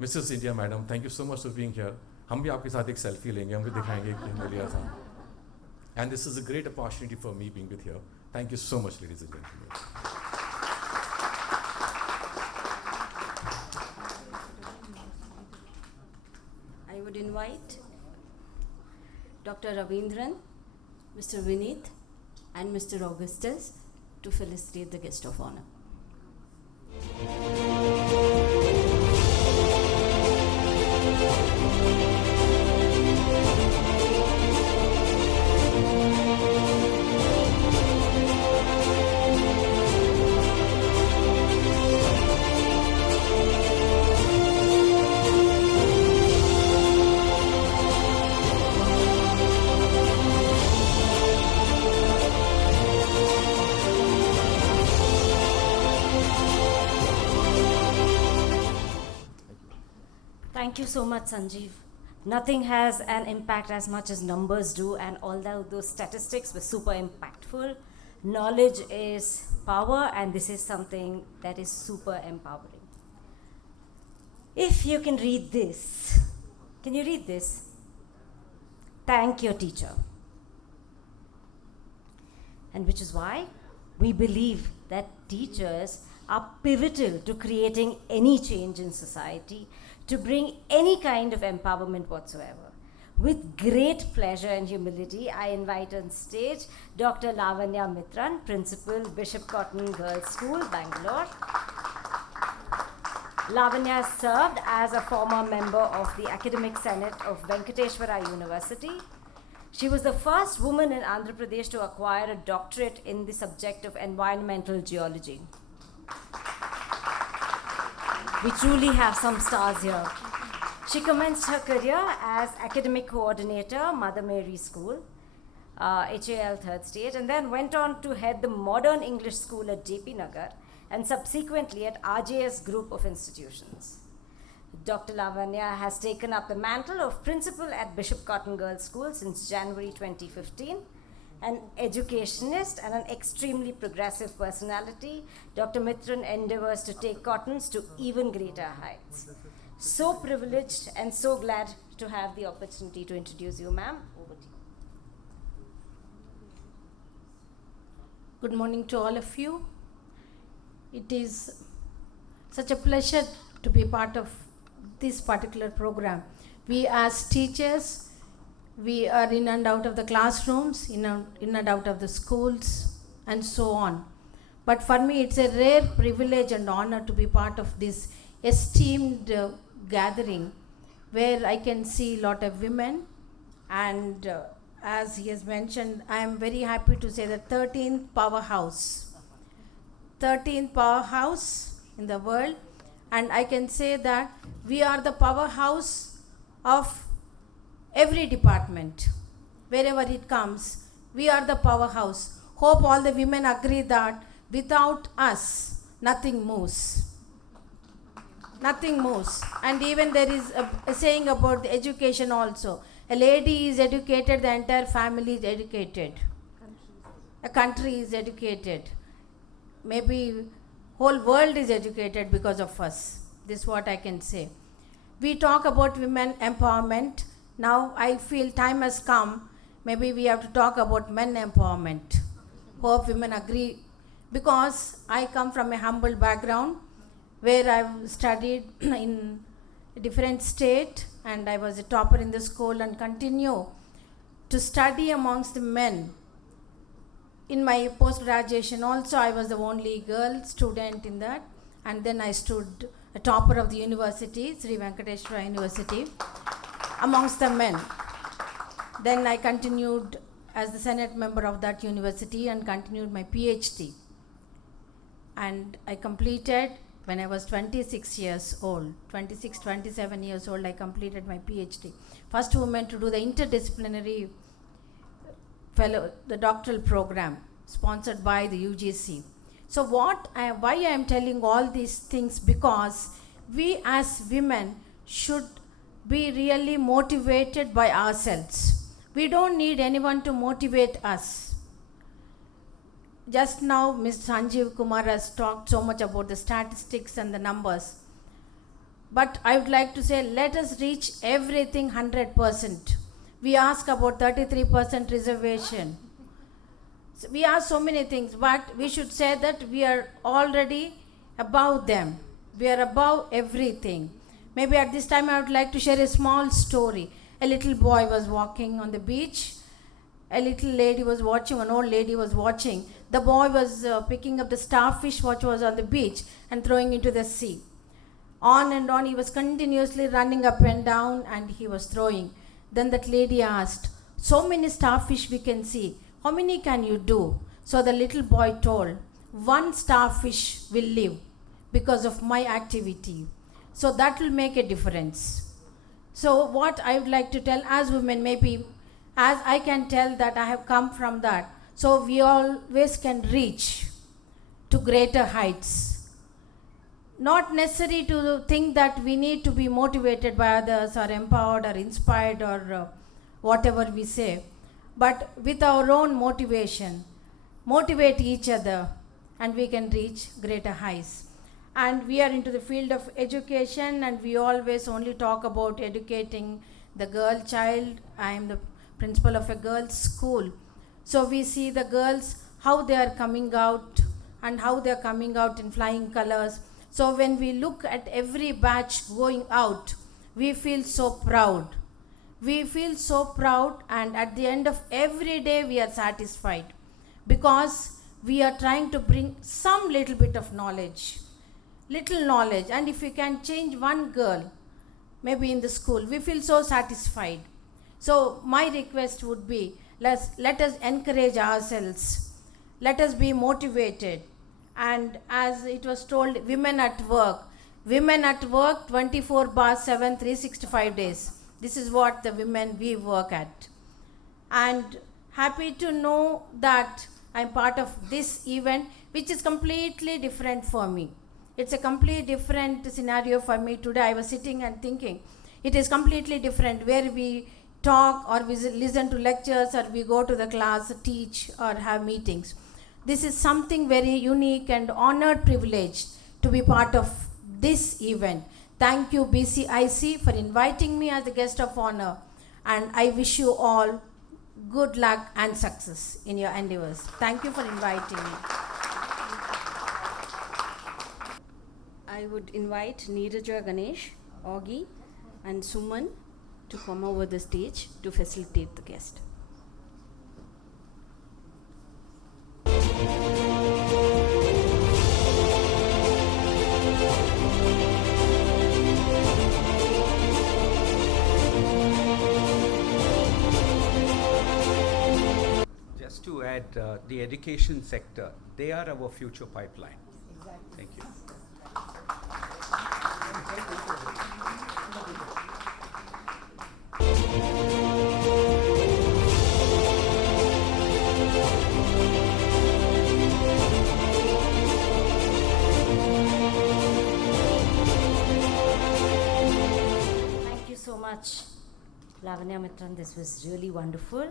Mrs. India Madam, thank you so much for being here. हम भी आपके साथ एक selfie लेंगे, हम भी दिखाएंगे कि हमने लिया था. And this is a great opportunity for me being with here. Thank you so much, ladies and gentlemen. I would invite Dr. Ravindran, Mr. Vineet, and Mr. Augustus to felicitate the guest of honor. Thank you so much, Sanjeev. Nothing has an impact as much as numbers do, and although those statistics were super impactful, knowledge is power, and this is something that is super empowering. If you can read this, can you read this? Thank your teacher. And which is why we believe that teachers are pivotal to creating any change in society, to bring any kind of empowerment whatsoever. With great pleasure and humility, I invite on stage Dr. Lavanya Mitran, Principal, Bishop Cotton Girls' School, Bangalore. Lavanya served as a former member of the Academic Senate of Venkateshwara University. She was the first woman in Andhra Pradesh to acquire a doctorate in the subject of environmental geology. We truly have some stars here. She commenced her career as academic coordinator, Mother Mary School, HAL 3rd Stage, and then went on to head the Modern English School at JP Nagar and subsequently at RJS Group of Institutions. Dr. Lavanya has taken up the mantle of principal at Bishop Cotton Girls' School since January 2015. An educationist and an extremely progressive personality, Dr. Mitran endeavors to take Cottons to even greater heights. So privileged and so glad to have the opportunity to introduce you, ma'am. Over to you. Good morning to all of you. It is such a pleasure to be part of this particular program. We as teachers, we are in and out of the classrooms, in and out of the schools, and so on. But for me, it's a rare privilege and honor to be part of this esteemed gathering where I can see a lot of women. And as he has mentioned, I am very happy to say the 13th powerhouse in the world. And I can say that we are the powerhouse of every department. Wherever it comes, we are the powerhouse. Hope all the women agree that without us, nothing moves. Nothing moves. And even there is a saying about the education also. A lady is educated, the entire family is educated. A country is educated. Maybe whole world is educated because of us. This is what I can say. We talk about women empowerment. Now I feel time has come. Maybe we have to talk about men empowerment. Hope women agree. Because I come from a humble background where I've studied in a different state and I was a topper in the school and continue to study amongst the men. In my post-graduation also, I was the only girl student in that. And then I stood a topper of the university, Sri Venkateshwara University, amongst the men. Then I continued as the Senate member of that university and continued my PhD. And I completed when I was 26 years old, 26, 27 years old, I completed my PhD. First woman to do the interdisciplinary the doctoral program sponsored by the UGC. So why I am telling all these things, because we as women should be really motivated by ourselves. We don't need anyone to motivate us. Just now, Ms. Sanjeev Kumar has talked so much about the statistics and the numbers. But I would like to say, let us reach everything 100%. We ask about 33% reservation. So we ask so many things, but we should say that we are already above them. We are above everything. Maybe at this time I would like to share a small story. A little boy was walking on the beach. A little lady was watching, an old lady was watching. The boy was picking up the starfish which was on the beach and throwing into the sea. On and on, he was continuously running up and down and he was throwing. Then that lady asked, so many starfish we can see, how many can you do? So the little boy told, one starfish will live because of my activity. So that will make a difference. So what I would like to tell as women, maybe as I can tell that I have come from that, so we always can reach to greater heights. Not necessary to think that we need to be motivated by others or empowered or inspired or whatever we say, but with our own motivation, motivate each other and we can reach greater heights. And we are into the field of education and we always only talk about educating the girl child. I am the principal of a girls' school. So we see the girls, how they are coming out and how they're coming out in flying colors. So when we look at every batch going out, we feel so proud. We feel so proud, and at the end of every day we are satisfied because we are trying to bring some little bit of knowledge, and if we can change one girl, maybe in the school, we feel so satisfied. So my request would be, let us encourage ourselves, let us be motivated, and as it was told, women at work 24/7, 365 days. This is what the women we work at. And happy to know that I'm part of this event, which is completely different for me. It's a completely different scenario for me today. I was sitting and thinking, it is completely different, where we talk or we listen to lectures or we go to the class, teach or have meetings. This is something very unique and honored privilege to be part of this event. Thank you BCIC for inviting me as a guest of honor, and I wish you all good luck and success in your endeavors. Thank you for inviting me. I would invite Neeraja Ganesh, Augie, and Suman to come over the stage to facilitate the guest. Just to add, the education sector, they are our future pipeline. Exactly. Thank you. Thank you so much, Lavanya Mitran. This was really wonderful.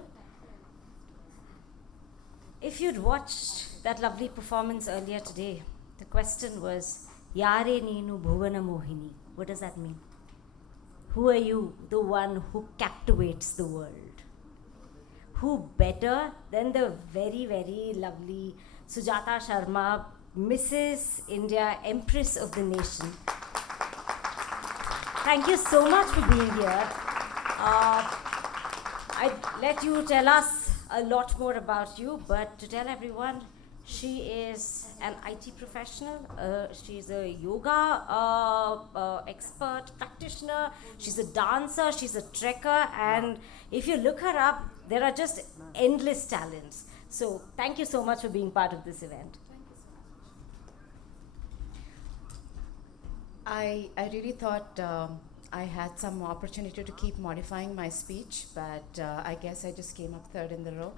If you'd watched that lovely performance earlier today, the question was, Yare Neenu Bhuvana Mohini. What does that mean? Who are you, the one who captivates the world? Who better than the very, very lovely Sujata Sharma, Mrs. India, Empress of the Nation. Thank you so much for being here. I'd let you tell us a lot more about you, but to tell everyone, she is an IT professional. She's a yoga expert, practitioner. She's a dancer. She's a trekker. And if you look her up, there are just endless talents. So thank you so much for being part of this event. I really thought I had some opportunity to keep modifying my speech, but I guess I just came up third in the row.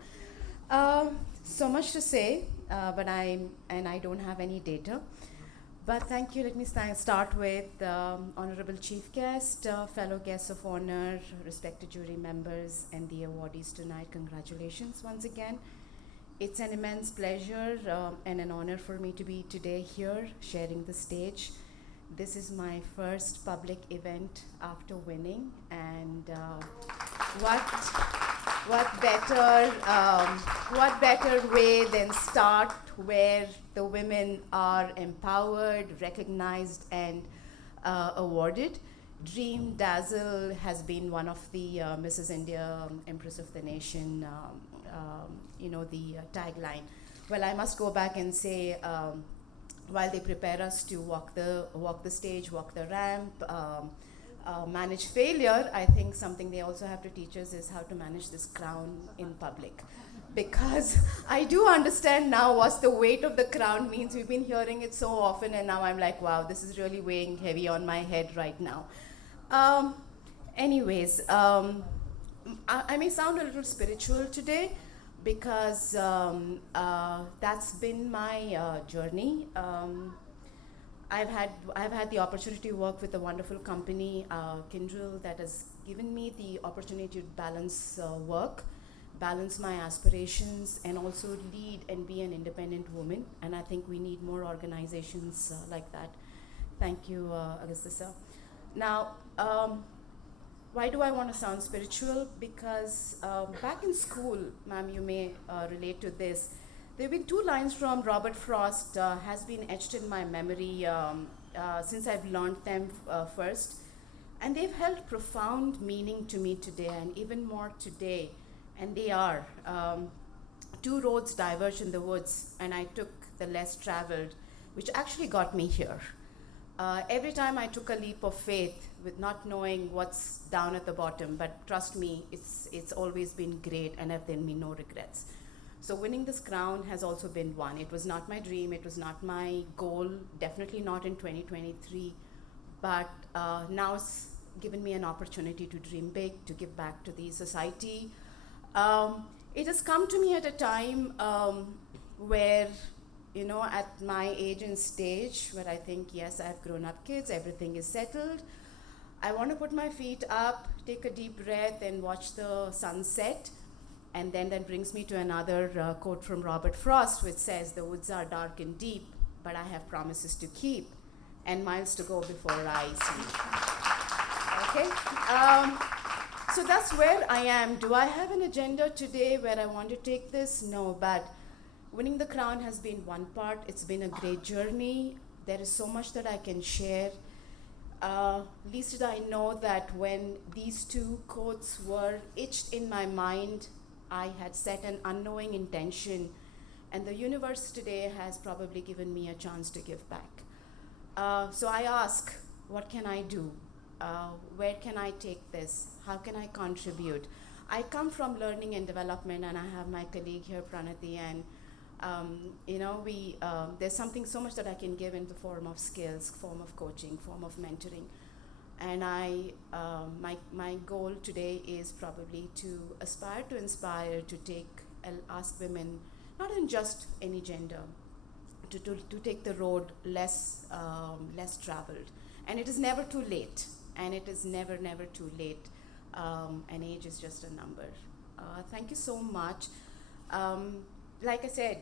So much to say, but I don't have any data. But thank you. Let me start with Honorable Chief Guest, fellow guests of honor, respected jury members, and the awardees tonight. Congratulations once again. It's an immense pleasure and an honor for me to be today here sharing the stage. This is my first public event after winning, and what better way than start where the women are empowered, recognized, and awarded. Dream Dazzle has been one of the Mrs. India, Empress of the Nation, the tagline. Well, I must go back and say, while they prepare us to walk the stage, walk the ramp, manage failure, I think something they also have to teach us is how to manage this crown in public. Because I do understand now what the weight of the crown means. We've been hearing it so often, and now I'm like, wow, this is really weighing heavy on my head right now. Anyways, I may sound a little spiritual today, because that's been my journey. I've had the opportunity to work with a wonderful company, Kindrel, that has given me the opportunity to balance work, balance my aspirations, and also lead and be an independent woman. And I think we need more organizations like that. Thank you, Augusta sir. Now, why do I want to sound spiritual? Because back in school, ma'am, you may relate to this. There have been two lines from Robert Frost has been etched in my memory since I've learned them first. And they've held profound meaning to me today, and even more today. And they are, two roads diverge in the woods, and I took the less traveled, which actually got me here. Every time I took a leap of faith with not knowing what's down at the bottom, but trust me, it's always been great, and there have been no regrets. So winning this crown has also been one. It was not my dream, it was not my goal, definitely not in 2023, but now it's given me an opportunity to dream big, to give back to the society. It has come to me at a time where, you know, at my age and stage, where I think, yes, I've grown up kids, everything is settled. I want to put my feet up, take a deep breath, and watch the sunset. And then that brings me to another quote from Robert Frost, which says, "The woods are dark and deep, but I have promises to keep, and miles to go before I sleep." Okay? So that's where I am. Do I have an agenda today where I want to take this? No, but winning the crown has been one part. It's been a great journey. There is so much that I can share. Least did I know that when these two quotes were etched in my mind, I had set an unknowing intention, and the universe today has probably given me a chance to give back. So I ask, what can I do? Where can I take this? How can I contribute? I come from learning and development, and I have my colleague here, Pranati, and you know, there's something so much that I can give in the form of skills, form of coaching, form of mentoring. And my goal today is probably to aspire to inspire, to ask women, not in just any gender, to take the road less traveled. And it is never too late. And it is never too late. And age is just a number. Thank you so much. Like I said,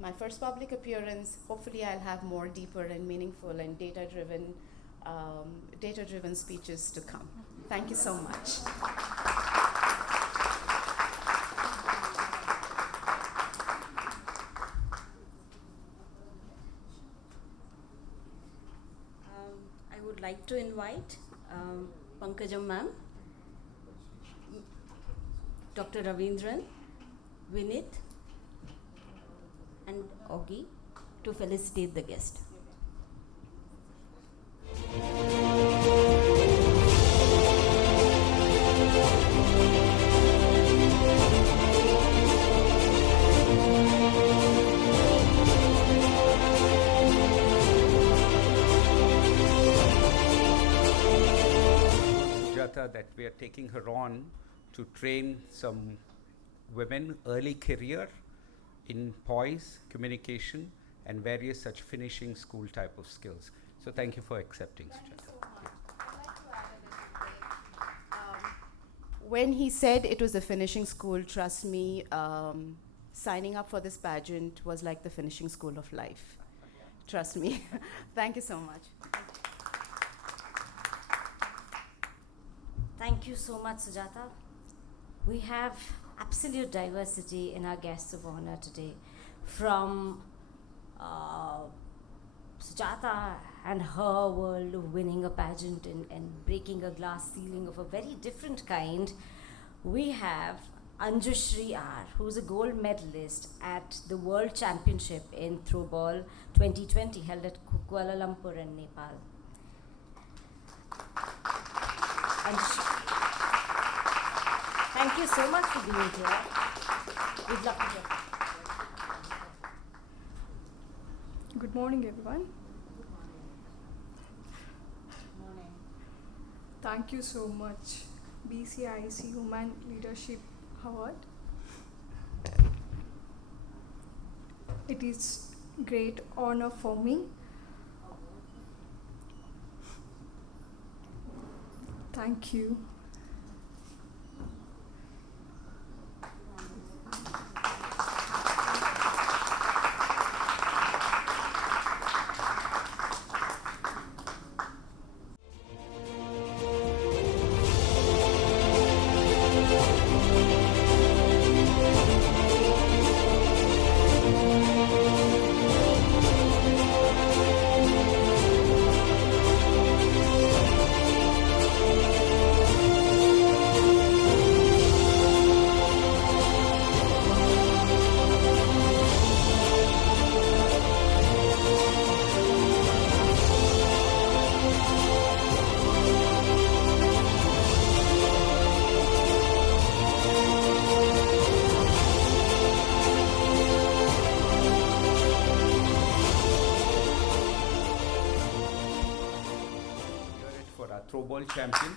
my first public appearance, hopefully I'll have more deeper and meaningful and data-driven speeches to come. Thank you so much. I would like to invite Pankajam ma'am, Dr. Ravindran, Vinit, and Augie to felicitate the guest. That we are taking her on to train some women early career in poise, communication, and various such finishing school type of skills. So thank you for accepting, Sujata. When he said it was a finishing school, trust me, signing up for this pageant was like the finishing school of life. Trust me. Thank you so much. Thank you so much, Sujata. We have absolute diversity in our guests of honor today. From Sujata and her world of winning a pageant and breaking a glass ceiling of a very different kind, we have Anjushri R, who's a gold medalist at the World Championship in Throwball 2020 held at Kuala Lumpur in Nepal. And thank you so much for being here. We'd love to hear. Good morning, everyone. Good morning. Thank you so much, BCIC Human Leadership Award. It is great honor for me. Thank you. throwball champion.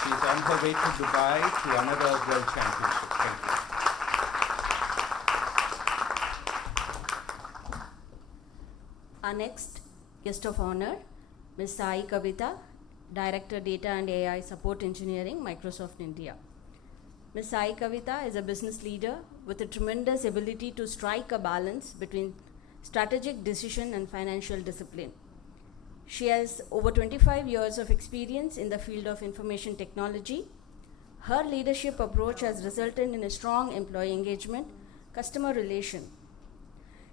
She's on her way to Dubai to another world championship. Thank you. Our next guest of honor, Ms. Sai Kavita, Director Data and AI Support Engineering, Microsoft India. Ms. Sai Kavita is a business leader with a tremendous ability to strike a balance between strategic decision and financial discipline. She has over 25 years of experience in the field of information technology. Her leadership approach has resulted in a strong employee engagement, customer relation.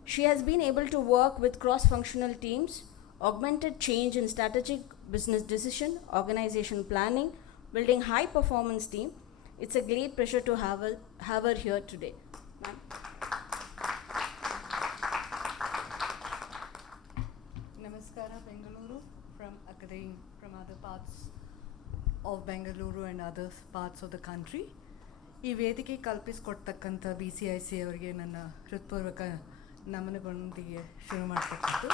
She has been able to work with cross-functional teams, augmented change in strategic business decision, organization planning, building high-performance team. It's a great pleasure to have her here today. Ma'am. Namaskara, Bengaluru, from again from other parts of Bengaluru and other parts of the country. ಈ ವೇದಿಕೆ ಕಲ್ಪಿಸಿಕೊಡ್ತಕ್ಕಂಥ BCIC ಅವರಿಗೆ ನನ್ನ ಹೃತ್ಪೂರ್ವಕ ನಮನಗಳೊಂದಿಗೆ ಶುರು ಮಾಡತಕ್ಕಂಥದ್ದು.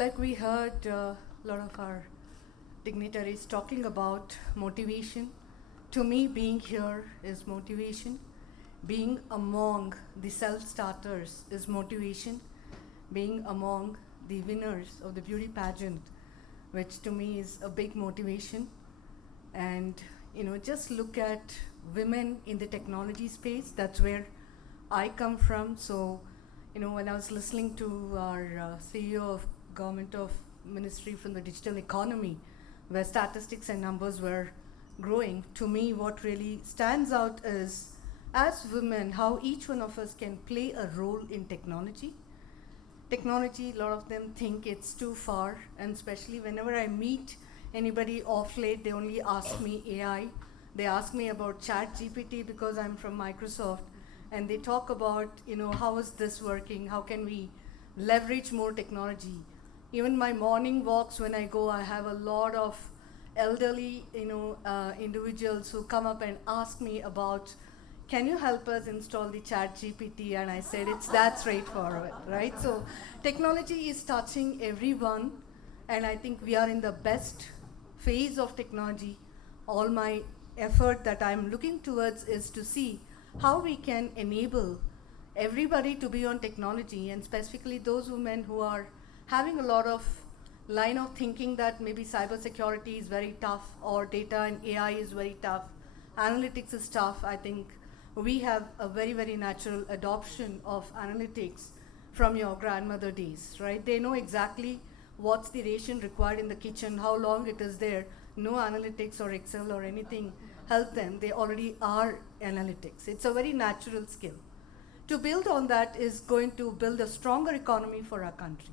Like we heard a lot of our dignitaries talking about motivation. To me, being here is motivation. Being among the self-starters is motivation. Being among the winners of the beauty pageant, which to me is a big motivation. And, just look at women in the technology space. That's where I come from. So, when I was listening to our CEO of Government of Ministry from the Digital Economy, where statistics and numbers were growing, to me what really stands out is, as women, how each one of us can play a role in technology. Technology, a lot of them think it's too far, and especially whenever I meet anybody off late, they only ask me AI. They ask me about ChatGPT because I'm from Microsoft, and they talk about, how is this working? How can we leverage more technology? Even my morning walks, when I go, I have a lot of elderly, individuals who come up and ask me about, can you help us install the ChatGPT? And I said, it's that straightforward, right? So technology is touching everyone, and I think we are in the best phase of technology. All my effort that I'm looking towards is to see how we can enable everybody to be on technology, and specifically those women who are having a lot of line of thinking that maybe cybersecurity is very tough, or data and AI is very tough, analytics is tough. I think we have a very, very natural adoption of analytics from your grandmother days, right? They know exactly what's the ration required in the kitchen, how long it is there. No analytics or Excel or anything help them. They already are analytics. It's a very natural skill. To build on that is going to build a stronger economy for our country.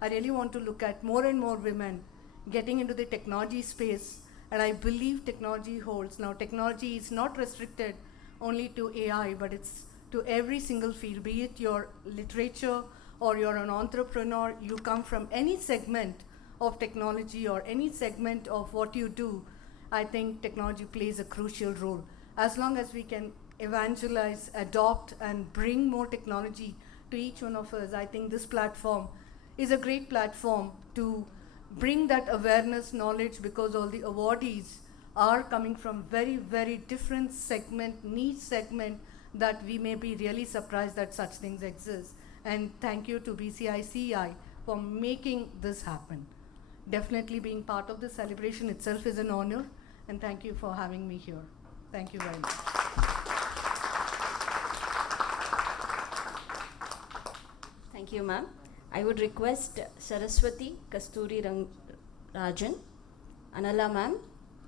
I really want to look at more and more women getting into the technology space, and I believe technology holds. Now, technology is not restricted only to AI, but it's to every single field, be it your literature or you're an entrepreneur, you come from any segment of technology or any segment of what you do. I think technology plays a crucial role. As long as we can evangelize, adopt, and bring more technology to each one of us, I think this platform is a great platform to bring that awareness, knowledge, because all the awardees are coming from very, very different segment, niche segment, that we may be really surprised that such things exist. And thank you to BCICI for making this happen. Definitely being part of the celebration itself is an honor, and thank you for having me here. Thank you very much. Thank you, ma'am. I would request Saraswati Kasturi Rajan, Anala ma'am,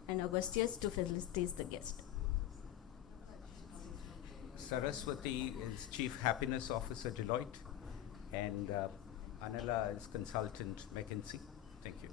and Augustus to facilitate the guest. Saraswati is Chief Happiness Officer, Deloitte, and Anala is Consultant, McKinsey. Thank you.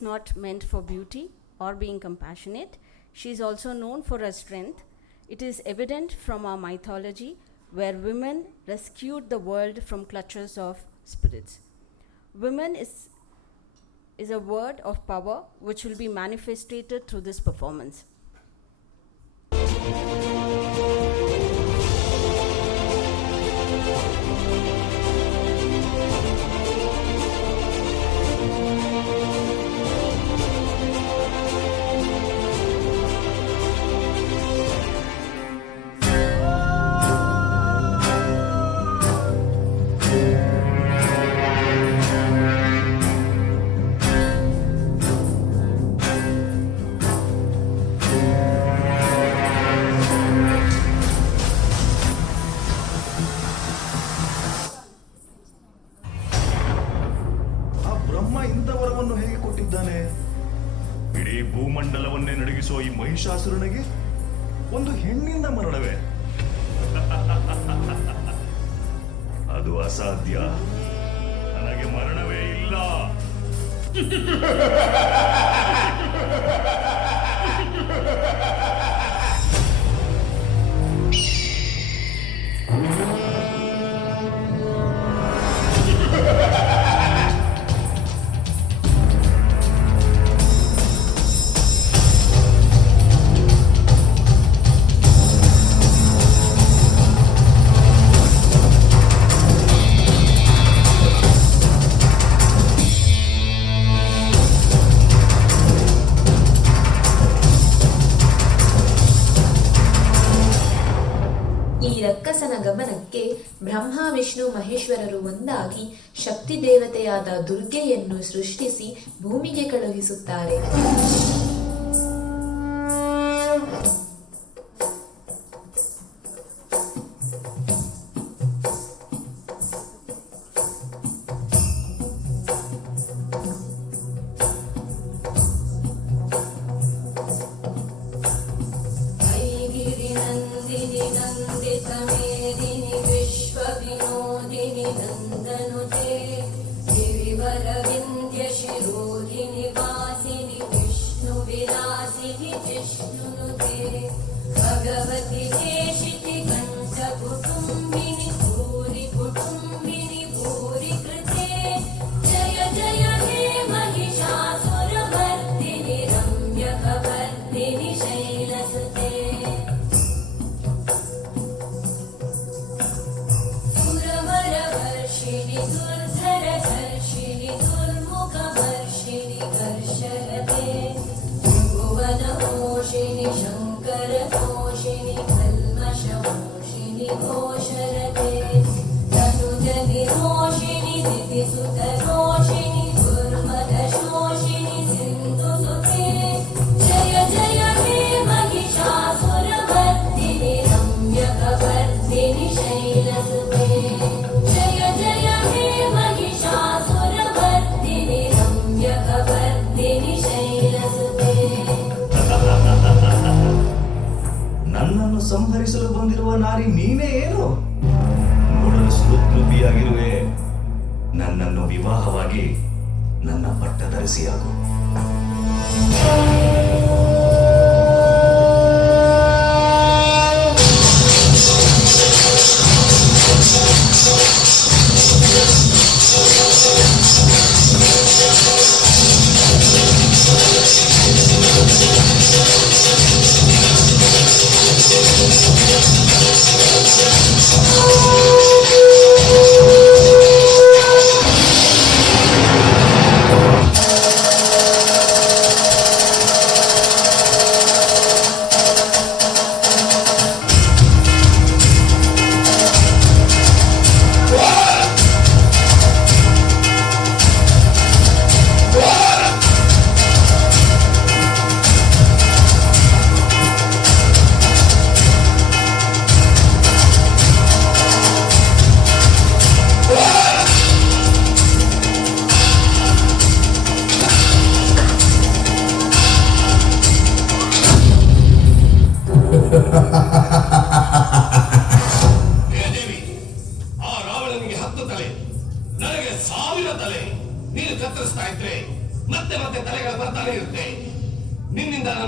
Not meant for beauty, or being compassionate. She is also known for her strength. It is evident from our mythology, where women rescued the world from clutches of spirits. Women is a word of power which will be manifested through this performance. ಇಡೀ ಭೂಮಂಡಲವನ್ನೇ ನಡುಗಿಸುವ ಈ ಮಹಿಷಾಸುರನಿಗೆ ಒಂದು ಹೆಣ್ಣಿಂದ ಮರಣವೇ? ಅದು ಅಸಾಧ್ಯ. ನನಗೆ ಮರಣವೇ ಇಲ್ಲ. ರಕ್ಕಸನ ಗಮನಕ್ಕೆ ಬ್ರಹ್ಮ ವಿಷ್ಣು ಮಹೇಶ್ವರರು ಒಂದಾಗಿ ಶಕ್ತಿ ದೇವತೆಯಾದ ದುರ್ಗೆಯನ್ನು ಸೃಷ್ಟಿಸಿ ಭೂಮಿಗೆ ಕಳುಹಿಸುತ್ತಾರೆ. ನನ್ನನ್ನು ಸಂಹರಿಸಲು ಬಂದಿರುವ ನಾರಿ ನೀನೇ ಏನು? ನೋಡಲು ಸುಲಭ್ಯಾಗಿರುವೆ. ನನ್ನನ್ನು ವಿವಾಹವಾಗಿ ನನ್ನ ಪಟ್ಟದರಸಿಯಾಗು.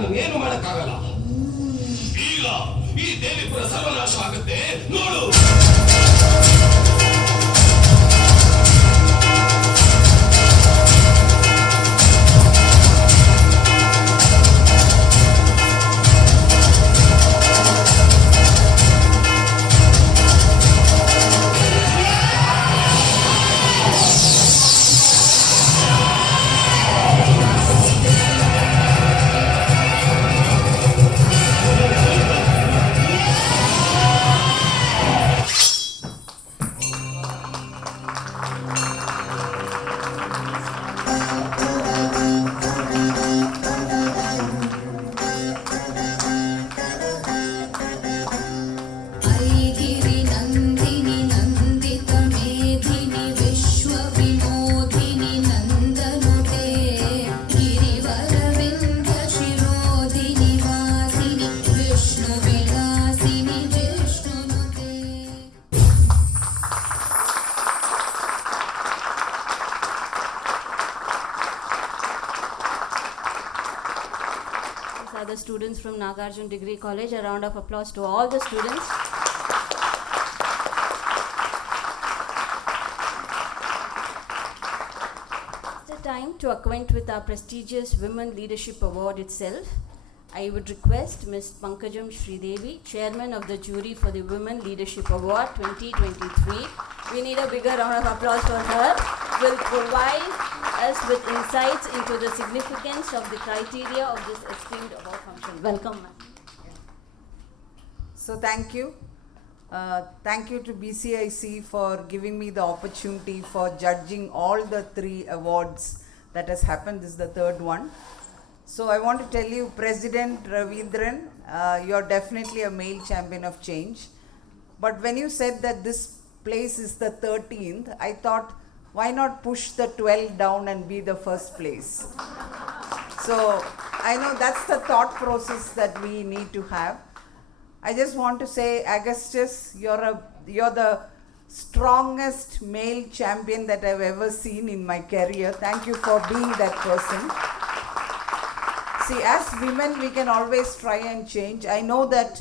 ಅದನ್ನೇನು ಮಾಡಕ್ಕಾಗಲ್ಲ. ಈಗ ಈ ದೇವಿಪುರ ಸರ್ವನಾಶ ಆಗುತ್ತೆ ನೋಡು. The students from Nagarjun Degree College. A round of applause to all the students. It's the time to acquaint with our prestigious Women Leadership Award itself. I would request Ms. Pankajam Sridevi, Chairman of the Jury for the Women Leadership Award 2023. We need a bigger round of applause for her. Will provide us with insights into the significance of the criteria of this esteemed award function. Welcome, ma'am. So thank you. Thank you to BCIC for giving me the opportunity for judging all the 3 awards that has happened. This is the 3rd one. So I want to tell you, President Ravindran, you're definitely a male champion of change. But when you said that this place is the 13th, I thought, why not push the 12 down and be the first place? So I know that's the thought process that we need to have. I just want to say, Augustus, you're the strongest male champion that I've ever seen in my career. Thank you for being that person. See, as women, we can always try and change. I know that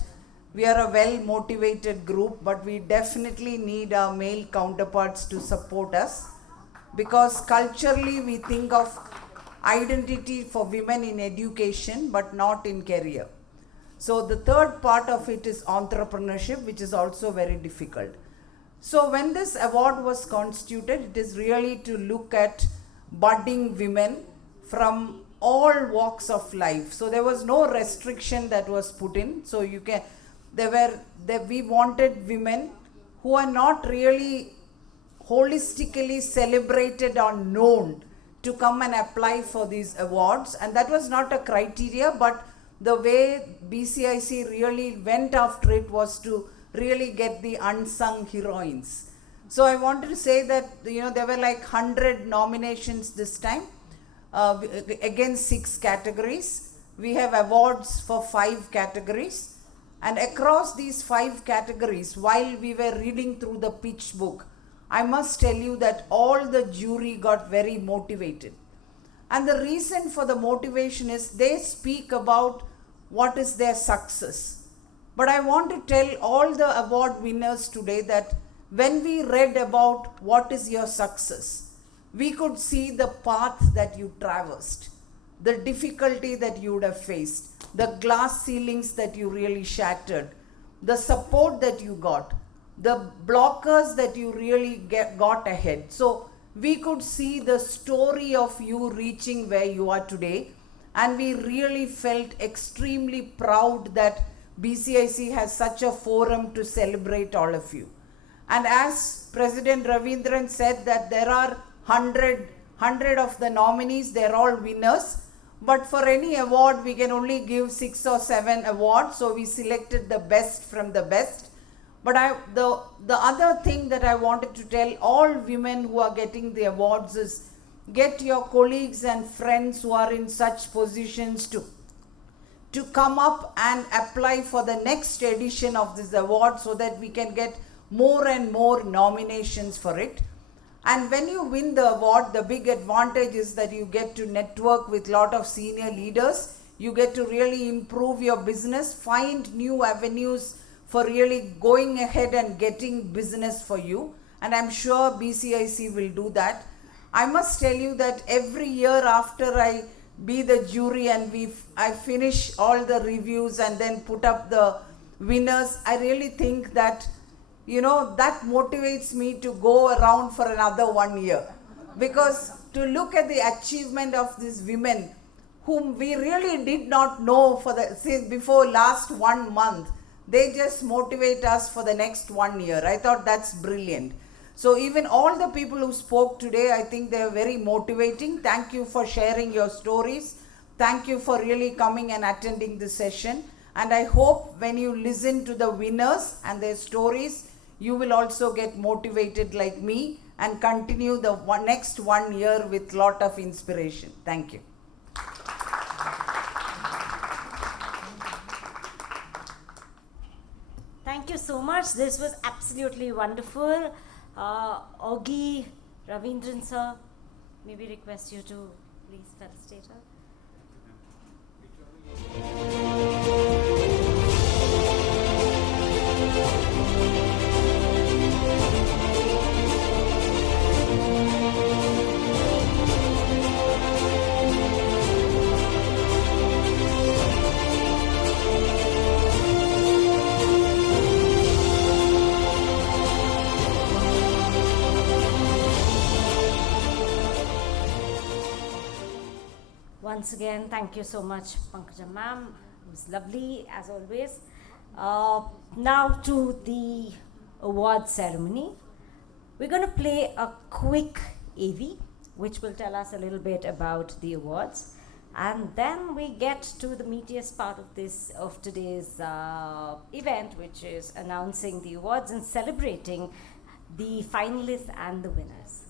we are a well-motivated group, but we definitely need our male counterparts to support us. Because culturally we think of identity for women in education but not in career. So the 3rd part of it is entrepreneurship, which is also very difficult. So when this award was constituted, it is really to look at budding women from all walks of life. So there was no restriction that was put in. So we wanted women who are not really holistically celebrated or known to come and apply for these awards, and that was not a criteria, but the way BCIC really went after it was to really get the unsung heroines. So I wanted to say that there were like 100 nominations this time against 6 categories. We have awards for 5 categories, and across these 5 categories, while we were reading through the pitch book, I must tell you that all the jury got very motivated. And the reason for the motivation is they speak about what is their success. But I want to tell all the award winners today that when we read about what is your success, we could see the path that you traversed, the difficulty that you would have faced, the glass ceilings that you really shattered, the support that you got, the blockers that you really got ahead. So we could see the story of you reaching where you are today, and we really felt extremely proud that BCIC has such a forum to celebrate all of you. And as President Ravindran said that there are 100 of the nominees, they're all winners, but for any award we can only give 6 or 7 awards, so we selected the best from the best. But the other thing that I wanted to tell all women who are getting the awards is get your colleagues and friends who are in such positions to come up and apply for the next edition of this award so that we can get more and more nominations for it. And when you win the award, the big advantage is that you get to network with a lot of senior leaders. You get to really improve your business, find new avenues for really going ahead and getting business for you. And I'm sure BCIC will do that. I must tell you that every year after I be the jury and I finish all the reviews and then put up the winners, I really think that, you know, that motivates me to go around for another 1 year. Because to look at the achievement of these women whom we really did not know since before last 1 month, they just motivate us for the next 1 year. I thought that's brilliant. So even all the people who spoke today, I think they are very motivating. Thank you for sharing your stories. Thank you for really coming and attending this session. And I hope when you listen to the winners and their stories, you will also get motivated like me and continue the next 1 year with lot of inspiration. Thank you. Thank you so much. This was absolutely wonderful. Augie, Ravindran sir, maybe request you to please felicitate her. Once again, thank you so much, Pankaja ma'am. It was lovely as always. Now to the award ceremony. We're going to play a quick AV, which will tell us a little bit about the awards. And then we get to the meatiest part of today's event, which is announcing the awards and celebrating the finalists and the winners.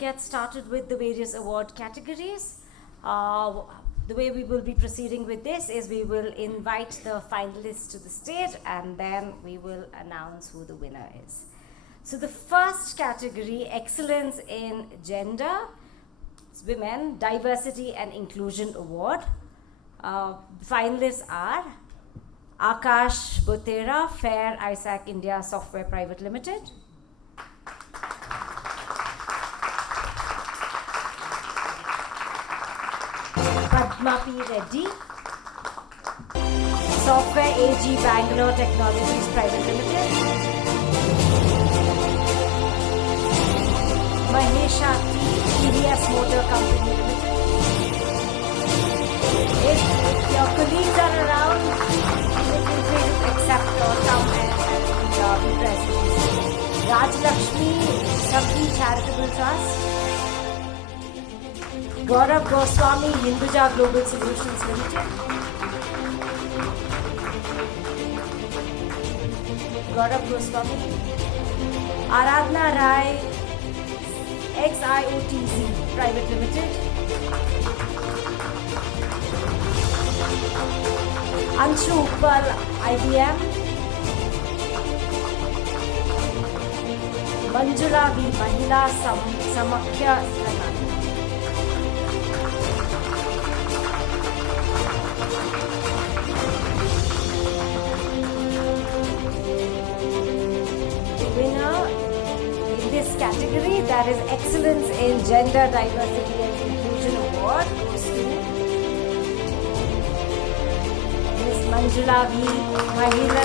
Get started with the various award categories. The way we will be proceeding with this is we will invite the finalists to the stage and then we will announce who the winner is. So the first category, Excellence in Gender, Women, Diversity and Inclusion Award. The finalists are Akash Bothera, Fair Isaac India Software Private Limited. Padma P. Reddy, Software AG Bangalore Technologies Private Limited. Mahila T. TVS Motor Company Limited. If your colleagues are around, feel free to accept or come and be present. Raj Lakshmi Sabhi Charitable Trust. Gaurav Goswami, Hinduja Global Solutions Limited. Gaurav Goswami. Aradhna Rai, XIOTZ Private Limited. Anshu Uppal, IBM. Manjula V. Mahila, Samakhya. The winner in this category, that is Excellence in Gender Diversity and Inclusion Award, goes to Ms. Manjula V. Mahila.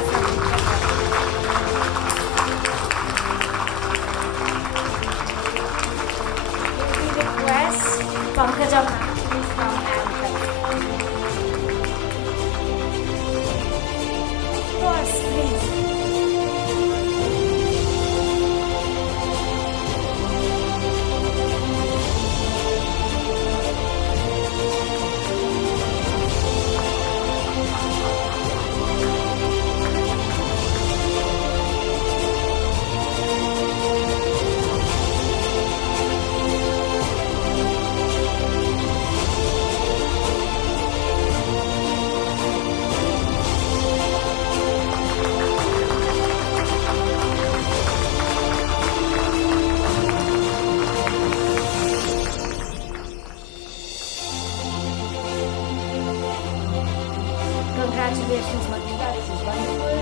We request Pankaja ma'am to come and of course, please. Congratulations, Mahila. This is wonderful.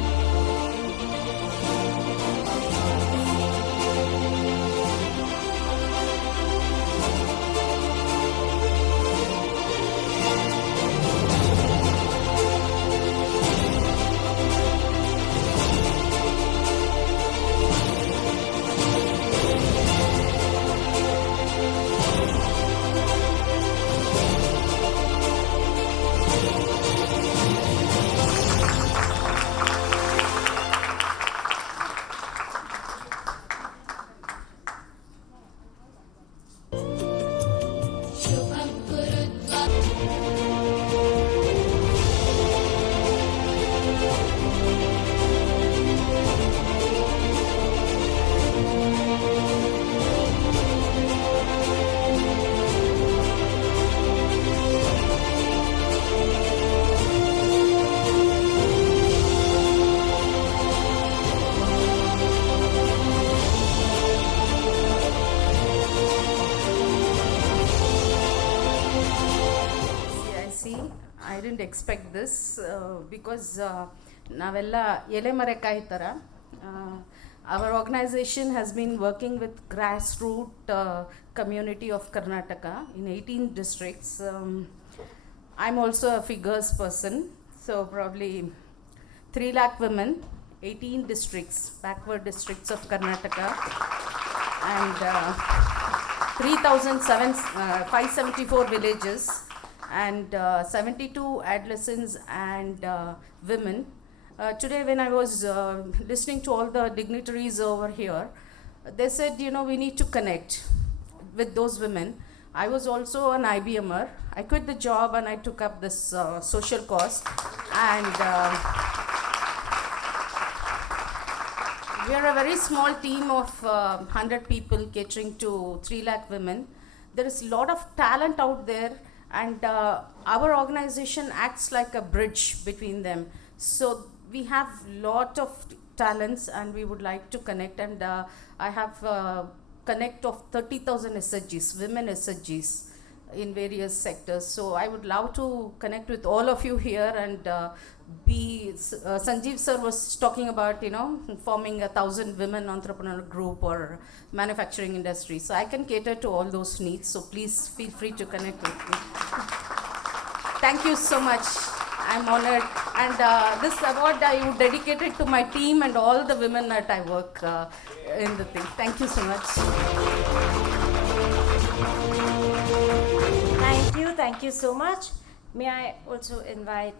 I didn't expect this because ನಾವೆಲ್ಲ ಎಲೆ ಮರೆಕಾಯಿ ಥರ. Our organization has been working with grassroots community of Karnataka in 18 districts. I'm also a figures person, so probably 3 lakh women, 18 districts, backward districts of Karnataka, and 3,574 villages, and 72 adolescents and women. Today when I was listening to all the dignitaries over here, they said, you know, we need to connect with those women. I was also an IBMer. I quit the job and I took up this social cause, and we are a very small team of 100 people catering to 3 lakh women. There is a lot of talent out there, and our organization acts like a bridge between them. So we have lot of talents and we would like to connect, and I have connect of 30,000 SHGs, women SHGs in various sectors. So I would love to connect with all of you here, and Sanjeev sir was talking about, you know, forming 1,000 women entrepreneur group or manufacturing industry. So I can cater to all those needs. So please feel free to connect with me. Thank you so much. I'm honored. And this award I would dedicate it to my team and all the women that I work in the thing. Thank you so much. Thank you so much. May I also invite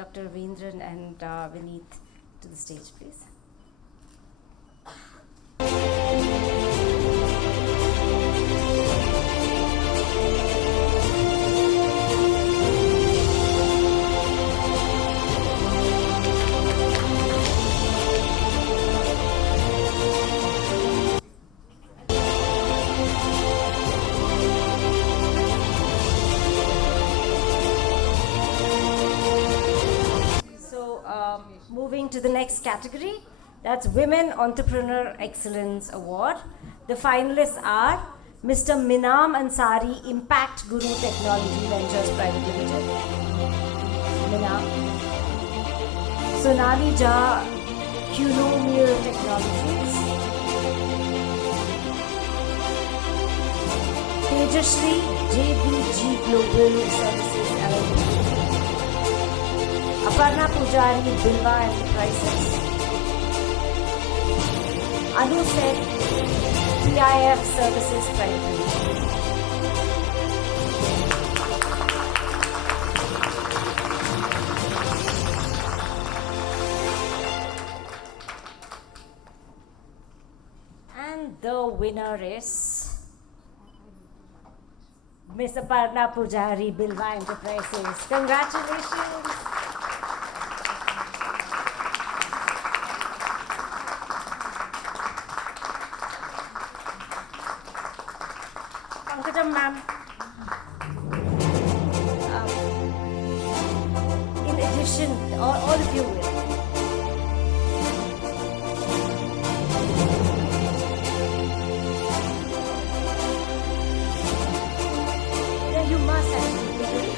Dr. Ravindran and Vineet to the stage, please. Moving to the next category, that's Women Entrepreneur Excellence Award. The finalists are Mr. Minam Ansari, Impact Guru Technology Ventures Private Limited, Phenomena, Sonali Jha, Cunomial Technologies, Tejashri, JBG Global Services LLC, Aparna Pujari, Bilva Enterprises, Anu Sen, PIF Services Private Limited. And the winner is Ms. Aparna Pujari, Bilva Enterprises. Congratulations. Ma'am. In addition, all of you will. Yeah, you must actually.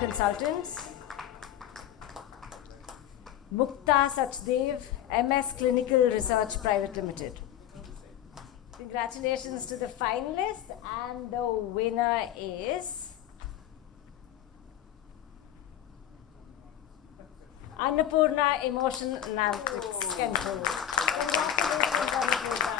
Consultants, Mukta Sachdev, MS Clinical Research Private Limited. Congratulations to the finalists, and the winner is Annapurna Emotionalytics Control. Congratulations, Annapurna.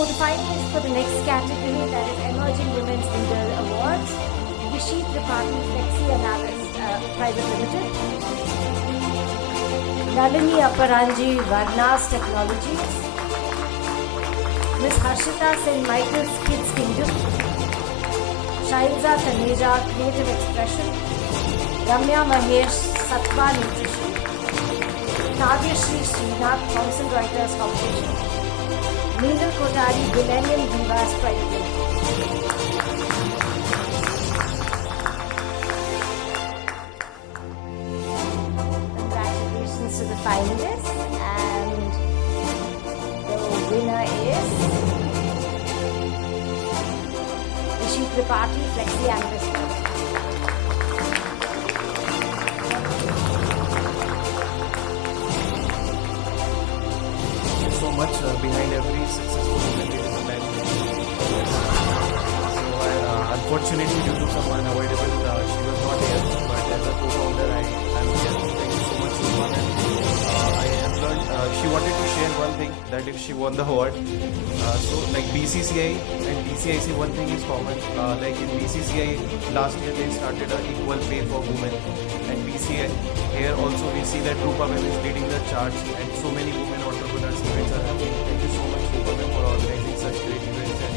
So the finalists for the next category, that is Emerging Women's Leader Awards, Ishi, Tripathi, Flexi, Analyst Private Limited, Nalini Aparanji, Varnas Technologies, Ms. Harshita St. Michael's Kids Kingdom, Shailza Taneja, Creative Expression, Ramya Mahesh, Satva Nutrition, Kavyashri Srinath, Thomson Reuters Foundation, Neendal Kotari, Millennium Divas Private Limited. Congratulations to the finalists, and the winner is Ishi Tripathi, Flexi Analyst. So much behind every successful woman there is a man. So unfortunately due to some unavoidable she was not here, but as a co-founder I am here. Thank you so much Kumar. I have learned she wanted to share one thing, that if she won the award, so like BCCI and BCIC, one thing is common, like in BCCI last year they started an equal pay for women, and BCI here also we see that Rupa Ma'am is leading the charge and so many women entrepreneurs events are happening. Thank you so much Rupa Ma'am for organizing such great events and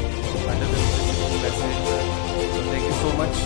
under the leadership of President. So thank you so much.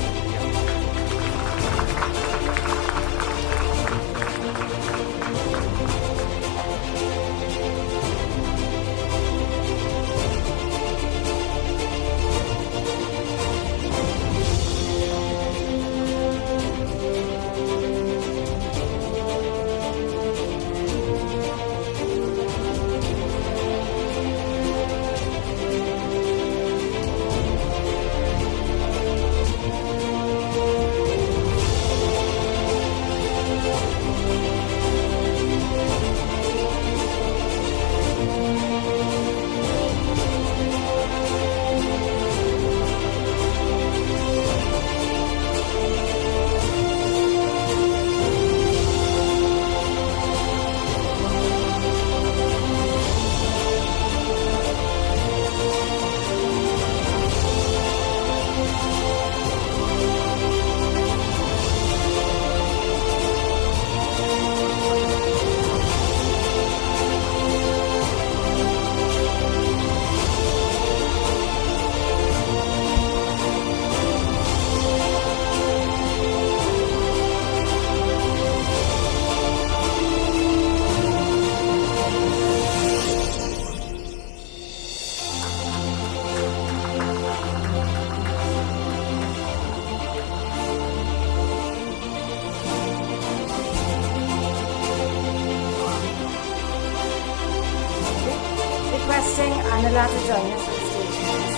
Requesting Anila to join us on stage, please.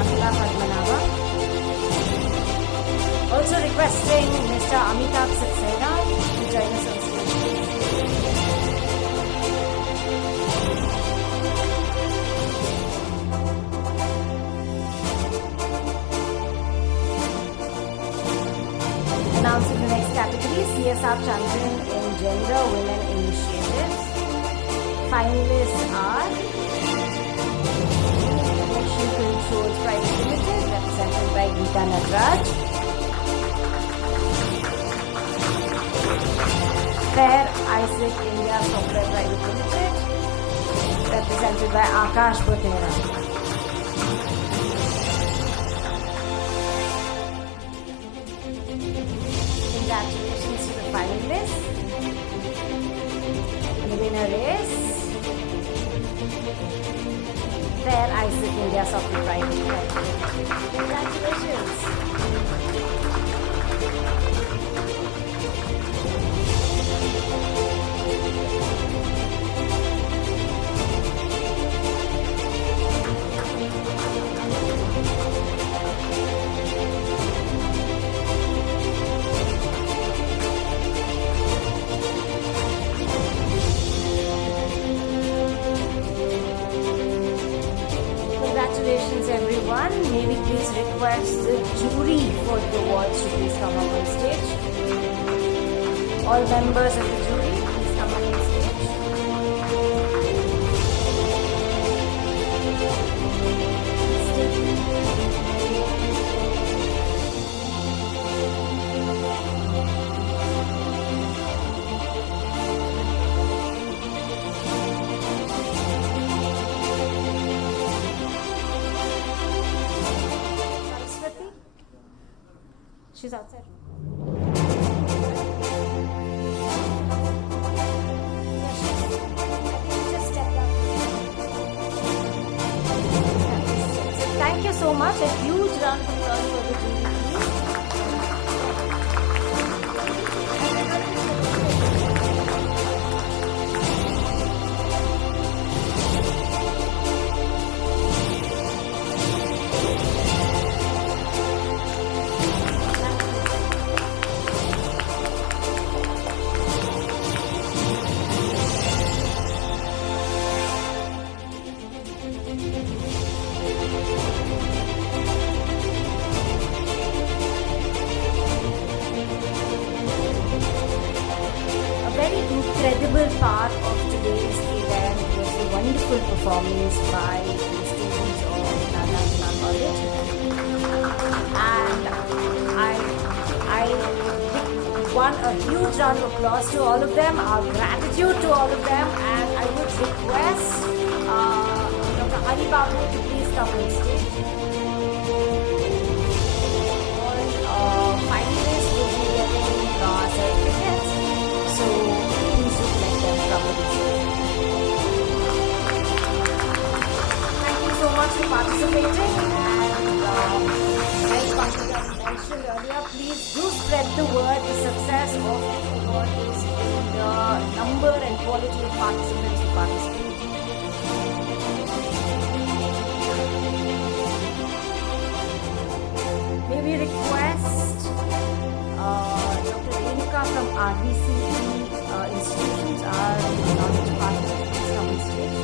Anila Padmanabha. Also requesting Mr. Amitabh Saxena to join us on stage, please. Announcing the next category, CSR Champion in Gender Women Initiatives. Finalists are Emotionalytics Private Limited, represented by Geeta Nagraj. Fair Isaac India Software Private Limited, represented by Akash Bothera. Congratulations to the finalists. The winner is Fair Isaac India Software Private Limited. Congratulations. Congratulations everyone. May we please request the jury for the awards to please come up on stage. All members of the jury, please come up on stage. She's outside. Thank you so much. A huge round of applause for the jury, please. Incredible part of today's event was the wonderful performance by the students of Karnataka College, and I want a huge round of applause to all of them, our gratitude to all of them, and I would request Dr. Hari Babu to please come on stage. All finalists will be getting certificates, so please do collect them from the BCIC. Thank you so much for participating, and like Mahila mentioned earlier, please do spread the word. The success of this award is in the number and quality of participants who participate. May we request Dr. Renuka from RBC institutions, our knowledge department, please come on stage.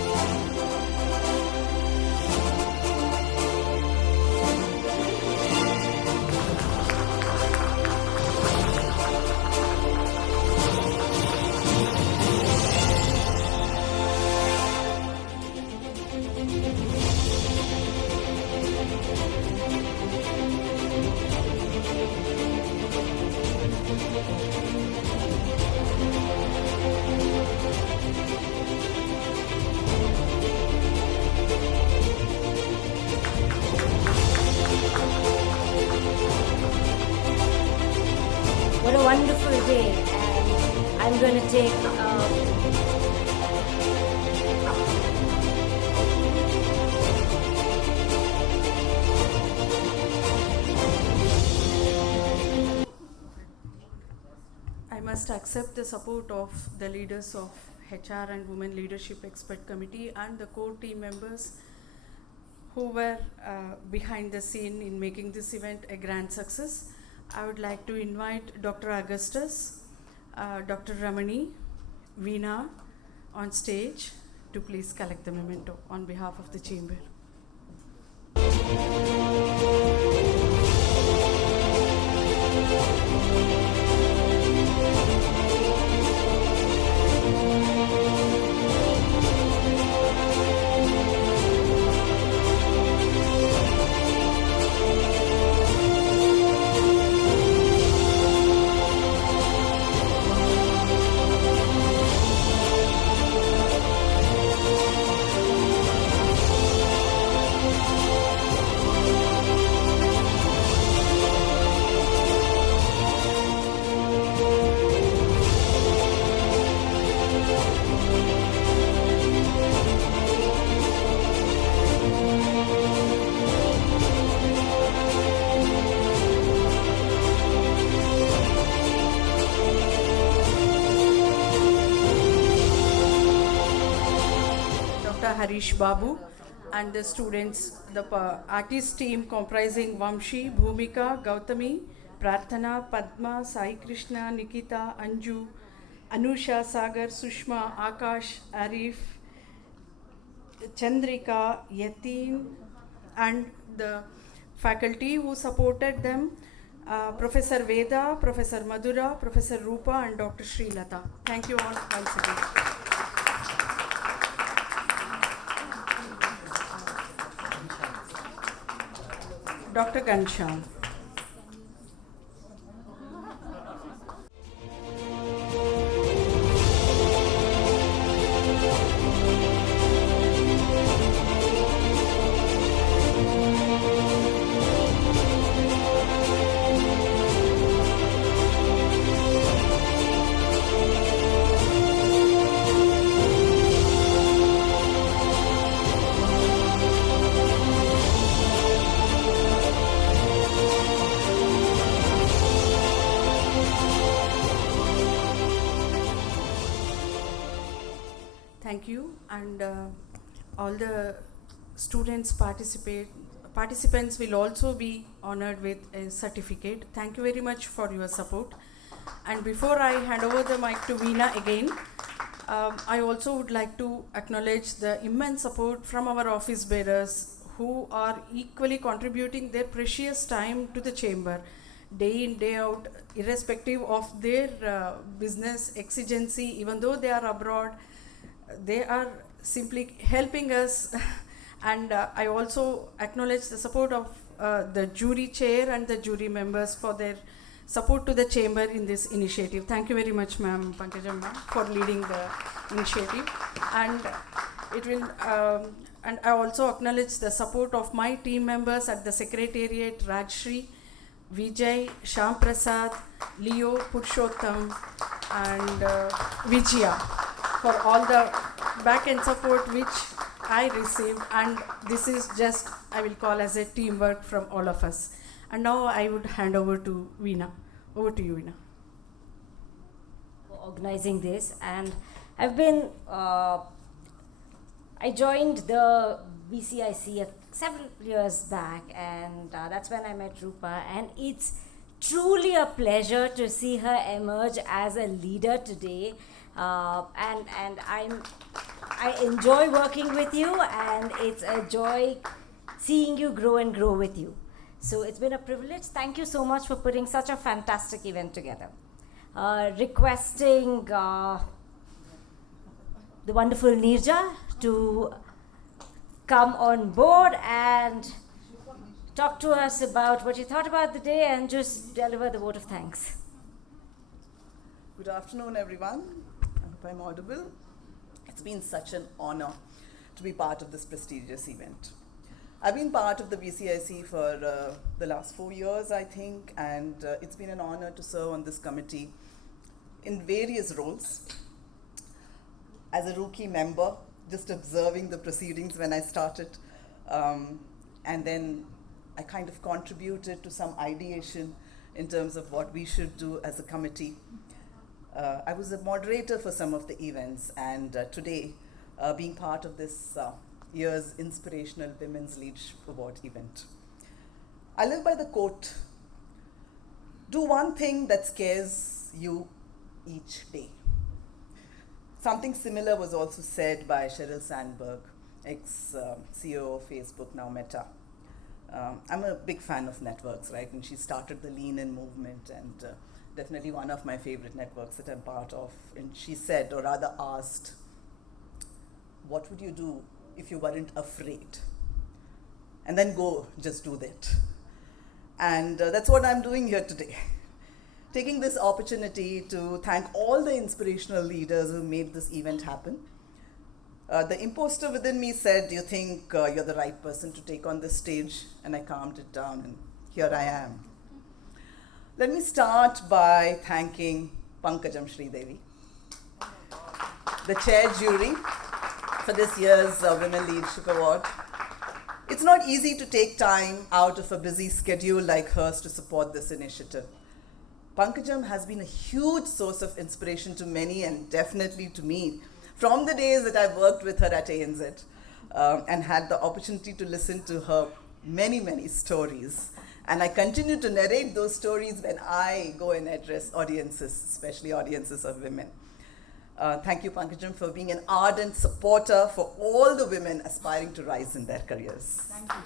What a wonderful day, and I'm going to take I must accept the support of the leaders of HR and Women Leadership Expert Committee and the core team members who were behind the scene in making this event a grand success. I would like to invite Dr. Augustus, Dr. Ramani, Veena on stage to please collect the memento on behalf of the chamber. Harish Babu and the students, the artist team comprising Vamshi, Bhumika, Gautami, Prarthana, Padma, Sai Krishna, Nikita, Anju, Anusha, Sagar, Sushma, Akash, Arif, Chandrika, Yatin, and the faculty who supported them, Professor Veda, Professor Madhura, Professor Rupa, and Dr. Srilata. Thank you all once again. Dr. Gansham. Thank you, and all the students participants will also be honored with a certificate. Thank you very much for your support. And before I hand over the mic to Veena again, I also would like to acknowledge the immense support from our office bearers who are equally contributing their precious time to the chamber, day in, day out, irrespective of their business exigency. Even though they are abroad, they are simply helping us. And I also acknowledge the support of the jury chair and the jury members for their support to the chamber in this initiative. Thank you very much, ma'am, Pankajam ma'am, for leading the initiative. And it will, and I also acknowledge the support of my team members at the Secretariat, Rajshri, Vijay, Shyam Prasad, Leo, Purushottam, and Vijaya, for all the back-end support which I received. And this is just, I will call as a teamwork from all of us. And now I would hand over to Veena. Over to you, Veena. For organizing this, and I've been, I joined the BCIC several years back, and that's when I met Rupa, and it's truly a pleasure to see her emerge as a leader today. And I enjoy working with you, and it's a joy seeing you grow and grow with you. So it's been a privilege. Thank you so much for putting such a fantastic event together. Requesting the wonderful Nirja to come on board and talk to us about what you thought about the day and just deliver the vote of thanks. Good afternoon, everyone. I hope I'm audible. It's been such an honor to be part of this prestigious event. I've been part of the BCIC for the last 4 years, I think, and it's been an honor to serve on this committee in various roles. As a rookie member, just observing the proceedings when I started, and then I kind of contributed to some ideation in terms of what we should do as a committee. I was a moderator for some of the events, and today, being part of this year's Inspirational Women's Leadership Award event. I live by the quote, do one thing that scares you each day. Something similar was also said by Sheryl Sandberg, ex-CEO of Facebook, now Meta. I'm a big fan of networks, right? And she started the Lean In movement, and definitely one of my favorite networks that I'm part of. And she said, or rather asked, what would you do if you weren't afraid? And then go, just do that. And that's what I'm doing here today. Taking this opportunity to thank all the inspirational leaders who made this event happen. The imposter within me said, do you think you're the right person to take on this stage? And I calmed it down, and here I am. Let me start by thanking Pankajam Sridevi, the chair jury, for this year's Women Leadership Award. It's not easy to take time out of a busy schedule like hers to support this initiative. Pankajam has been a huge source of inspiration to many, and definitely to me, from the days that I've worked with her at ANZ and had the opportunity to listen to her many, many stories. And I continue to narrate those stories when I go and address audiences, especially audiences of women. Thank you, Pankajam, for being an ardent supporter for all the women aspiring to rise in their careers. Thank you.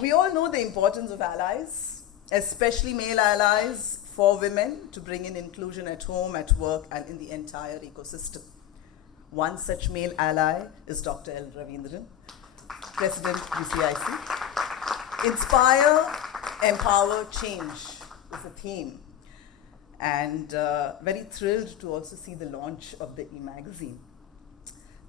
We all know the importance of allies, especially male allies, for women to bring in inclusion at home, at work, and in the entire ecosystem. One such male ally is Dr. L. Ravindran, President BCIC. Inspire, empower, change is a theme. And very thrilled to also see the launch of the e-magazine.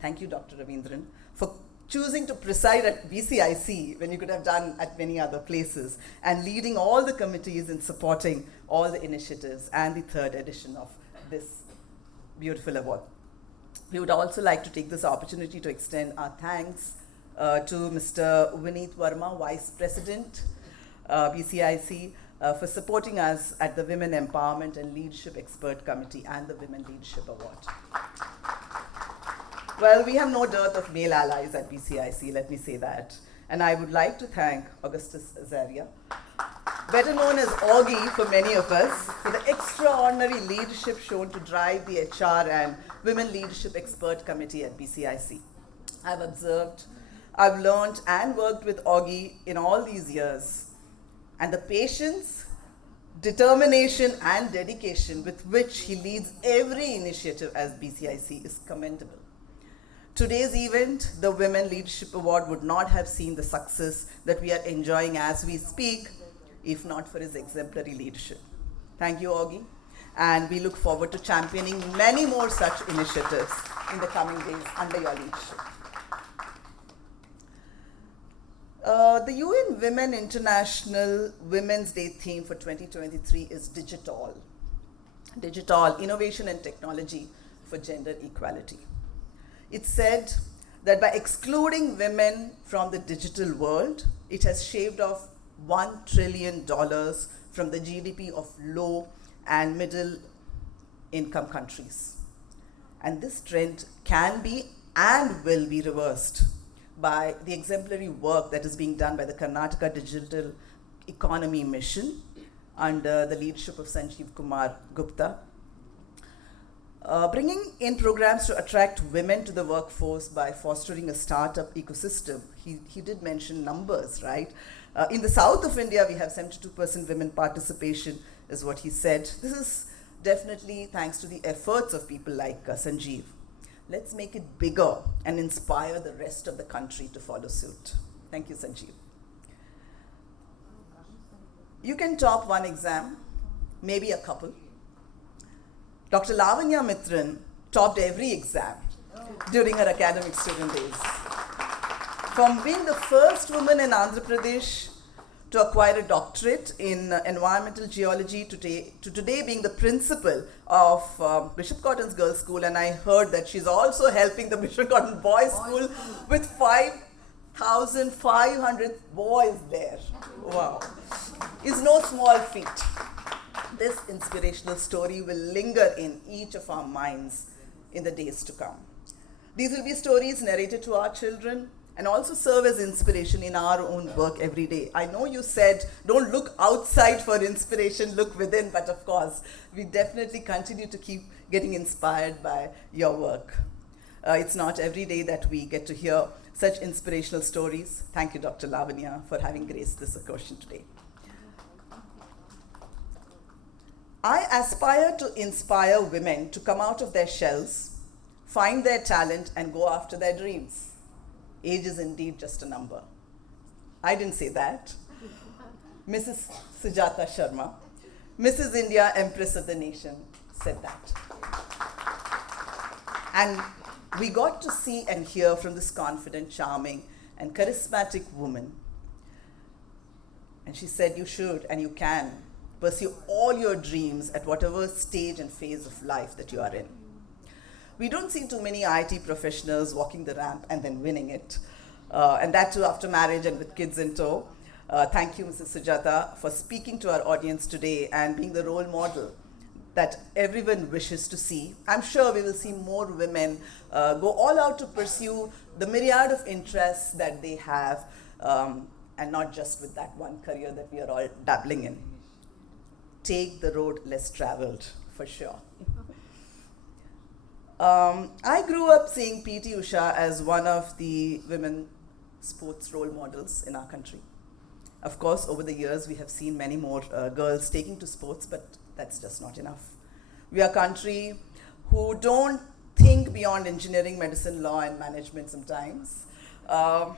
Thank you, Dr. Ravindran, for choosing to preside at BCIC when you could have done at many other places, and leading all the committees in supporting all the initiatives and the third edition of this beautiful award. We would also like to take this opportunity to extend our thanks to Mr. Vineet Verma, Vice President, BCIC, for supporting us at the Women Empowerment and Leadership Expert Committee and the Women Leadership Award. Well, we have no dearth of male allies at BCIC, let me say that. And I would like to thank Augustus Azaria, better known as Augie for many of us, for the extraordinary leadership shown to drive the HR and Women Leadership Expert Committee at BCIC. I've observed, I've learned and worked with Augie in all these years. And the patience, determination and dedication with which he leads every initiative as BCIC is commendable. Today's event, the Women Leadership Award, would not have seen the success that we are enjoying as we speak, if not for his exemplary leadership. Thank you, Augie, and we look forward to championing many more such initiatives in the coming days under your leadership. The UN Women International Women's Day theme for 2023 is Digital. Digital, innovation and technology for gender equality. It's said that by excluding women from the digital world, it has shaved off $1 trillion from the GDP of low and middle income countries. And this trend can be and will be reversed by the exemplary work that is being done by the Karnataka Digital Economy Mission under the leadership of Sanjeev Kumar Gupta. Bringing in programs to attract women to the workforce by fostering a startup ecosystem. He did mention numbers, right? In the south of India, we have 72% women participation, is what he said. This is definitely thanks to the efforts of people like Sanjeev. Let's make it bigger and inspire the rest of the country to follow suit. Thank you, Sanjeev. You can top one exam, maybe a couple. Dr. Lavanya Mitran topped every exam during her academic student days. From being the first woman in Andhra Pradesh to acquire a doctorate in environmental geology to today being the principal of Bishop Cotton's Girls' School, and I heard that she's also helping the Bishop Cotton Boys' School with 5,500 boys there. Wow. Is no small feat. This inspirational story will linger in each of our minds in the days to come. These will be stories narrated to our children and also serve as inspiration in our own work every day. I know you said, don't look outside for inspiration, look within, but of course, we definitely continue to keep getting inspired by your work. It's not every day that we get to hear such inspirational stories. Thank you, Dr. Lavanya, for having graced this occasion today. I aspire to inspire women to come out of their shells, find their talent, and go after their dreams. Age is indeed just a number. I didn't say that. Mrs. Sujata Sharma, Mrs. India, Empress of the Nation, said that. And we got to see and hear from this confident, charming, and charismatic woman. And she said, you should and you can pursue all your dreams at whatever stage and phase of life that you are in. We don't see too many IT professionals walking the ramp and then winning it. And that too after marriage and with kids in tow. Thank you, Mrs. Sujata, for speaking to our audience today and being the role model that everyone wishes to see. I'm sure we will see more women go all out to pursue the myriad of interests that they have, and not just with that one career that we are all dabbling in. Take the road less traveled, for sure. I grew up seeing P.T. Usha as one of the women sports role models in our country. Of course, over the years, we have seen many more girls taking to sports, but that's just not enough. We are a country who don't think beyond engineering, medicine, law, and management sometimes. And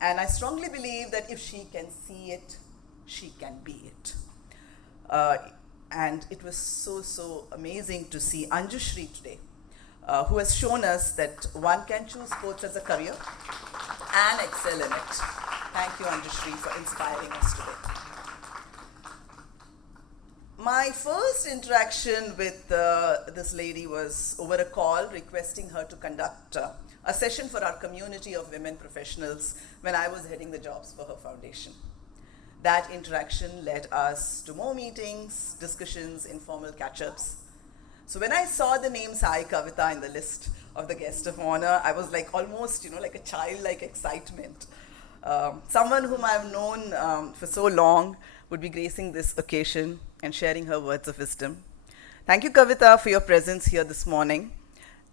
I strongly believe that if she can see it, she can be it. And it was so amazing to see Anjushri today, who has shown us that one can choose sports as a career and excel in it. Thank you, Anjushri, for inspiring us today. My first interaction with this lady was over a call requesting her to conduct a session for our community of women professionals when I was heading the jobs for her foundation. That interaction led us to more meetings, discussions, informal catch-ups. So when I saw the name Sai Kavita in the list of the guest of honor, I was like almost, like a childlike excitement. Someone whom I've known for so long would be gracing this occasion and sharing her words of wisdom. Thank you, Kavita, for your presence here this morning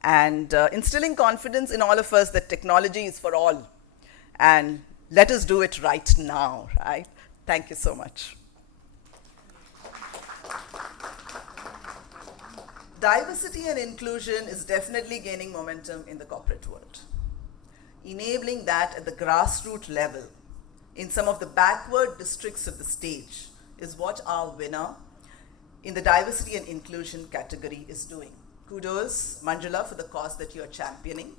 and instilling confidence in all of us that technology is for all. And let us do it right now, right? Thank you so much. Diversity and inclusion is definitely gaining momentum in the corporate world. Enabling that at the grassroots level in some of the backward districts of the stage is what our winner in the diversity and inclusion category is doing. Kudos, Manjula, for the cause that you are championing.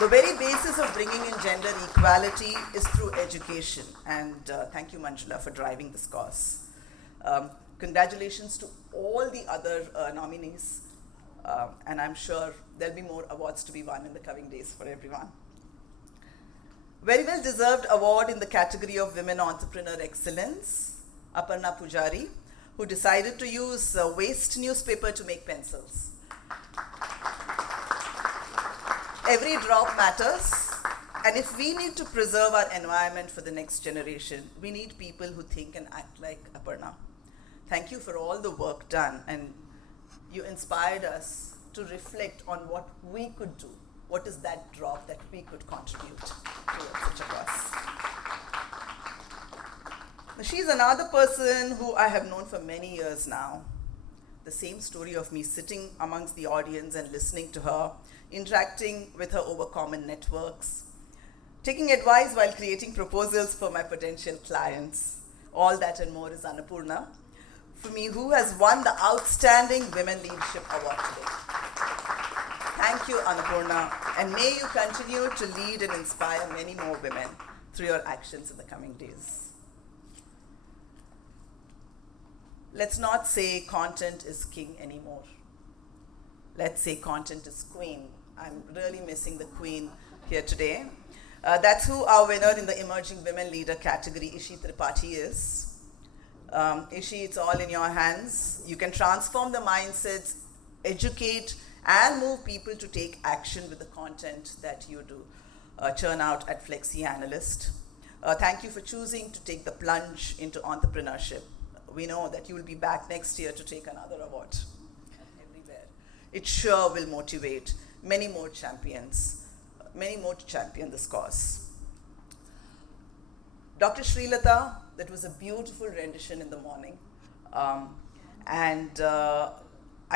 The very basis of bringing in gender equality is through education, and thank you, Manjula, for driving this cause. Congratulations to all the other nominees, and I'm sure there'll be more awards to be won in the coming days for everyone. Very well deserved award in the category of Women Entrepreneur Excellence, Aparna Pujari, who decided to use waste newspaper to make pencils. Every drop matters, and if we need to preserve our environment for the next generation, we need people who think and act like Aparna. Thank you for all the work done, and you inspired us to reflect on what we could do. What is that drop that we could contribute towards such a cause? She's another person who I have known for many years now. The same story of me sitting amongst the audience and listening to her, interacting with her over common networks, taking advice while creating proposals for my potential clients. All that and more is Annapurna, for me, who has won the Outstanding Women Leadership Award today. Thank you, Annapurna, and may you continue to lead and inspire many more women through your actions in the coming days. Let's not say content is king anymore. Let's say content is queen. I'm really missing the queen here today. That's who our winner in the Emerging Women Leader category, Ishi Tripathi, is. Ishi, it's all in your hands. You can transform the mindsets, educate, and move people to take action with the content that you do churn out at Flexi Analyst. Thank you for choosing to take the plunge into entrepreneurship. We know that you will be back next year to take another award everywhere. It sure will motivate many more champions, many more to champion this cause. Dr. Srilata, that was a beautiful rendition in the morning. I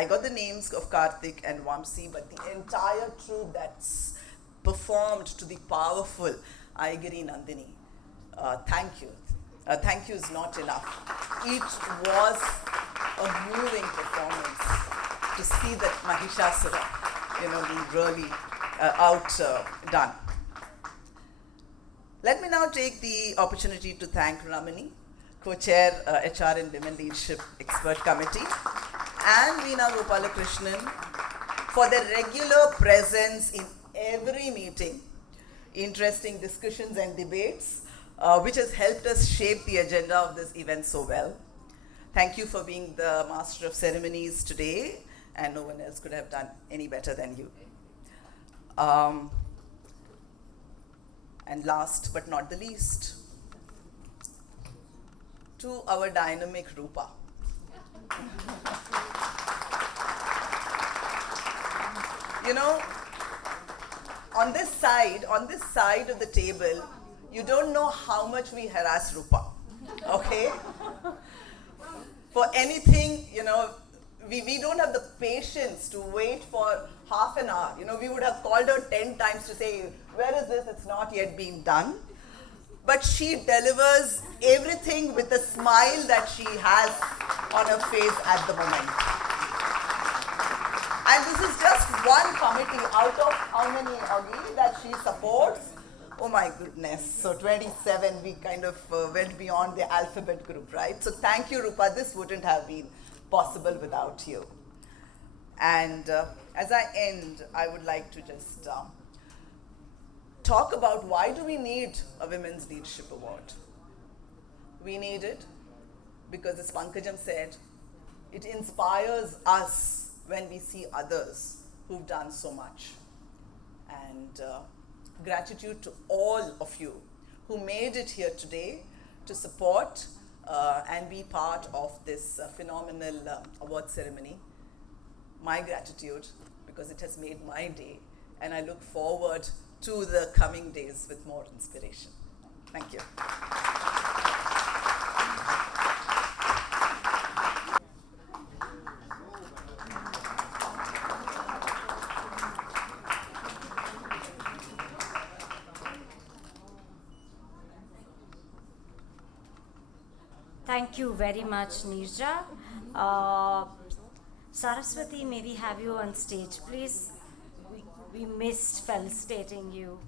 got the names of Karthik and Vamsi, but the entire troupe that's performed to the powerful Aigiri Nandini. Thank you. Thank you is not enough. It was a moving performance to see that Mahishasura, being really outdone. Let me now take the opportunity to thank Ramani, co-chair HR and Women Leadership Expert Committee, and Veena Gopalakrishnan for their regular presence in every meeting, interesting discussions and debates, which has helped us shape the agenda of this event so well. Thank you for being the master of ceremonies today, and no one else could have done any better than you. And last but not the least, to our dynamic Rupa. On this side of the table, you don't know how much we harass Rupa, okay? For anything, we don't have the patience to wait for half an hour. We would have called her 10 times to say, where is this? It's not yet been done. But she delivers everything with the smile that she has on her face at the moment. And this is just one committee out of how many, Augie, that she supports? Oh my goodness. So 27, we kind of went beyond the alphabet group, right? So thank you, Rupa. This wouldn't have been possible without you. And as I end, I would like to just talk about why do we need a Women's Leadership Award? We need it because, as Pankajam said, it inspires us when we see others who've done so much. And gratitude to all of you who made it here today to support and be part of this phenomenal award ceremony. My gratitude, because it has made my day, and I look forward to the coming days with more inspiration. Thank you. Thank you very much, Neerja. Saraswati, may we have you on stage, please? We missed felicitating you.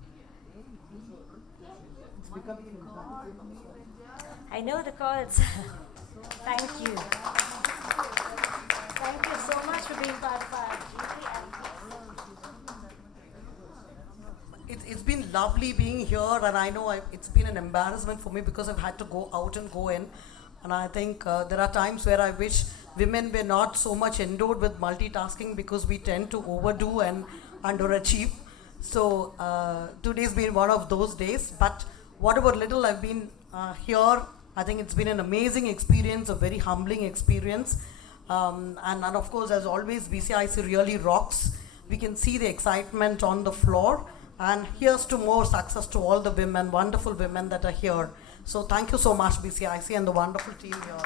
I know the chords. Thank you. Thank you so much for being part of our It's been lovely being here, and I know it's been an embarrassment for me because I've had to go out and go in. And I think there are times where I wish women were not so much endowed with multitasking because we tend to overdo and underachieve. So today's been one of those days. But whatever little I've been here, I think it's been an amazing experience, a very humbling experience. And of course, as always, BCIC really rocks. We can see the excitement on the floor. And here's to more success to all the women, wonderful women that are here. So thank you so much, BCIC, and the wonderful team here.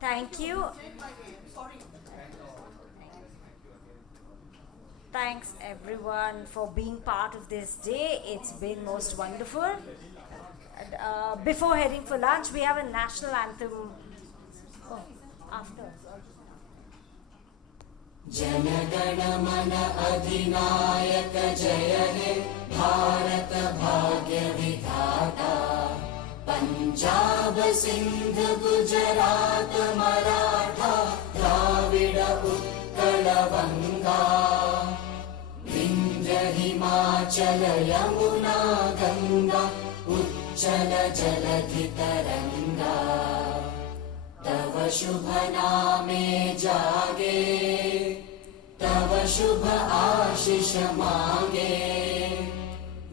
Thank you. Thanks everyone for being part of this day. It's been most wonderful. And, before heading for lunch, we have a national anthem. Oh, after. Jana Gana Mana अधिनायक जय हे भारत भाग्य विधाता पंजाब सिंध गुजरात मराठा द्राविड उत्कल गंगा विंध्य हिमाचल यमुना गंगा उच्चल जलधि तरंगा तव शुभ नामे जागे तव शुभ आशीष मांगे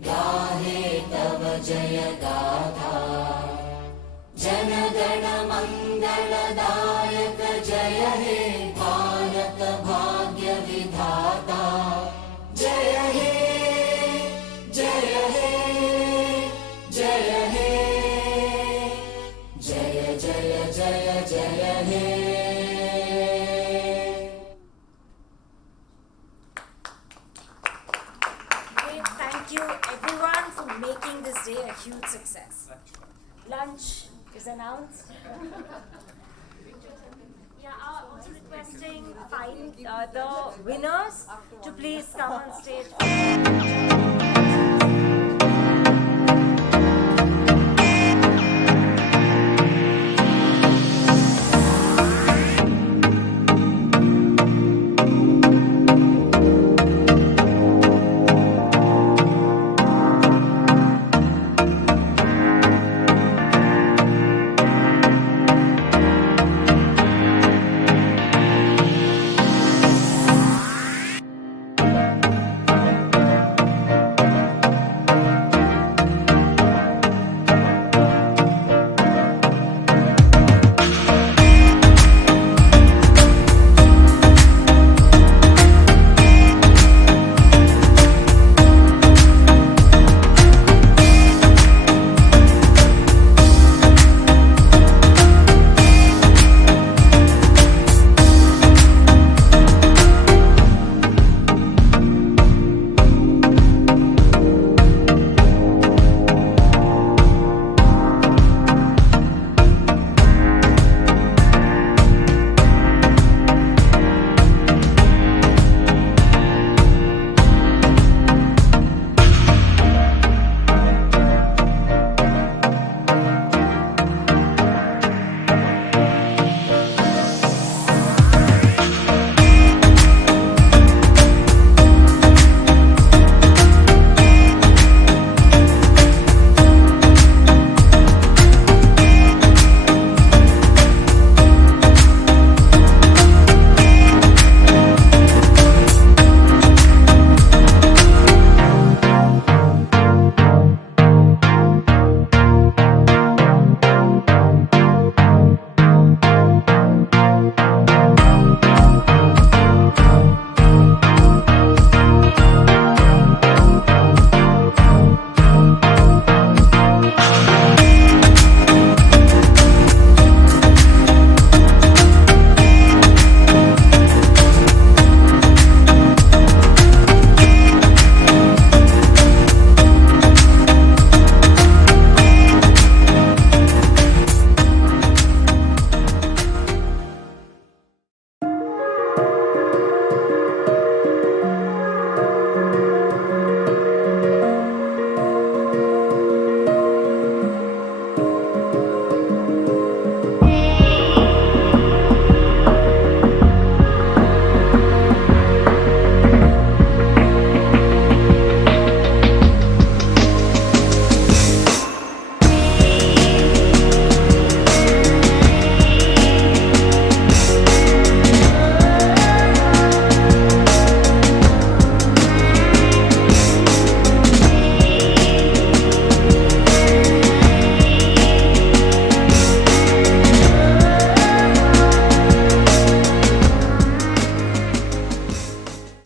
गाहे तव जय गाथा जन गण मंगलदायक जय हे भारत भाग्य विधाता जय हे जय हे जय हे जय जय जय जय हे Thank you everyone for making this day a huge success. Lunch is announced. Also requesting the winners to please come on stage.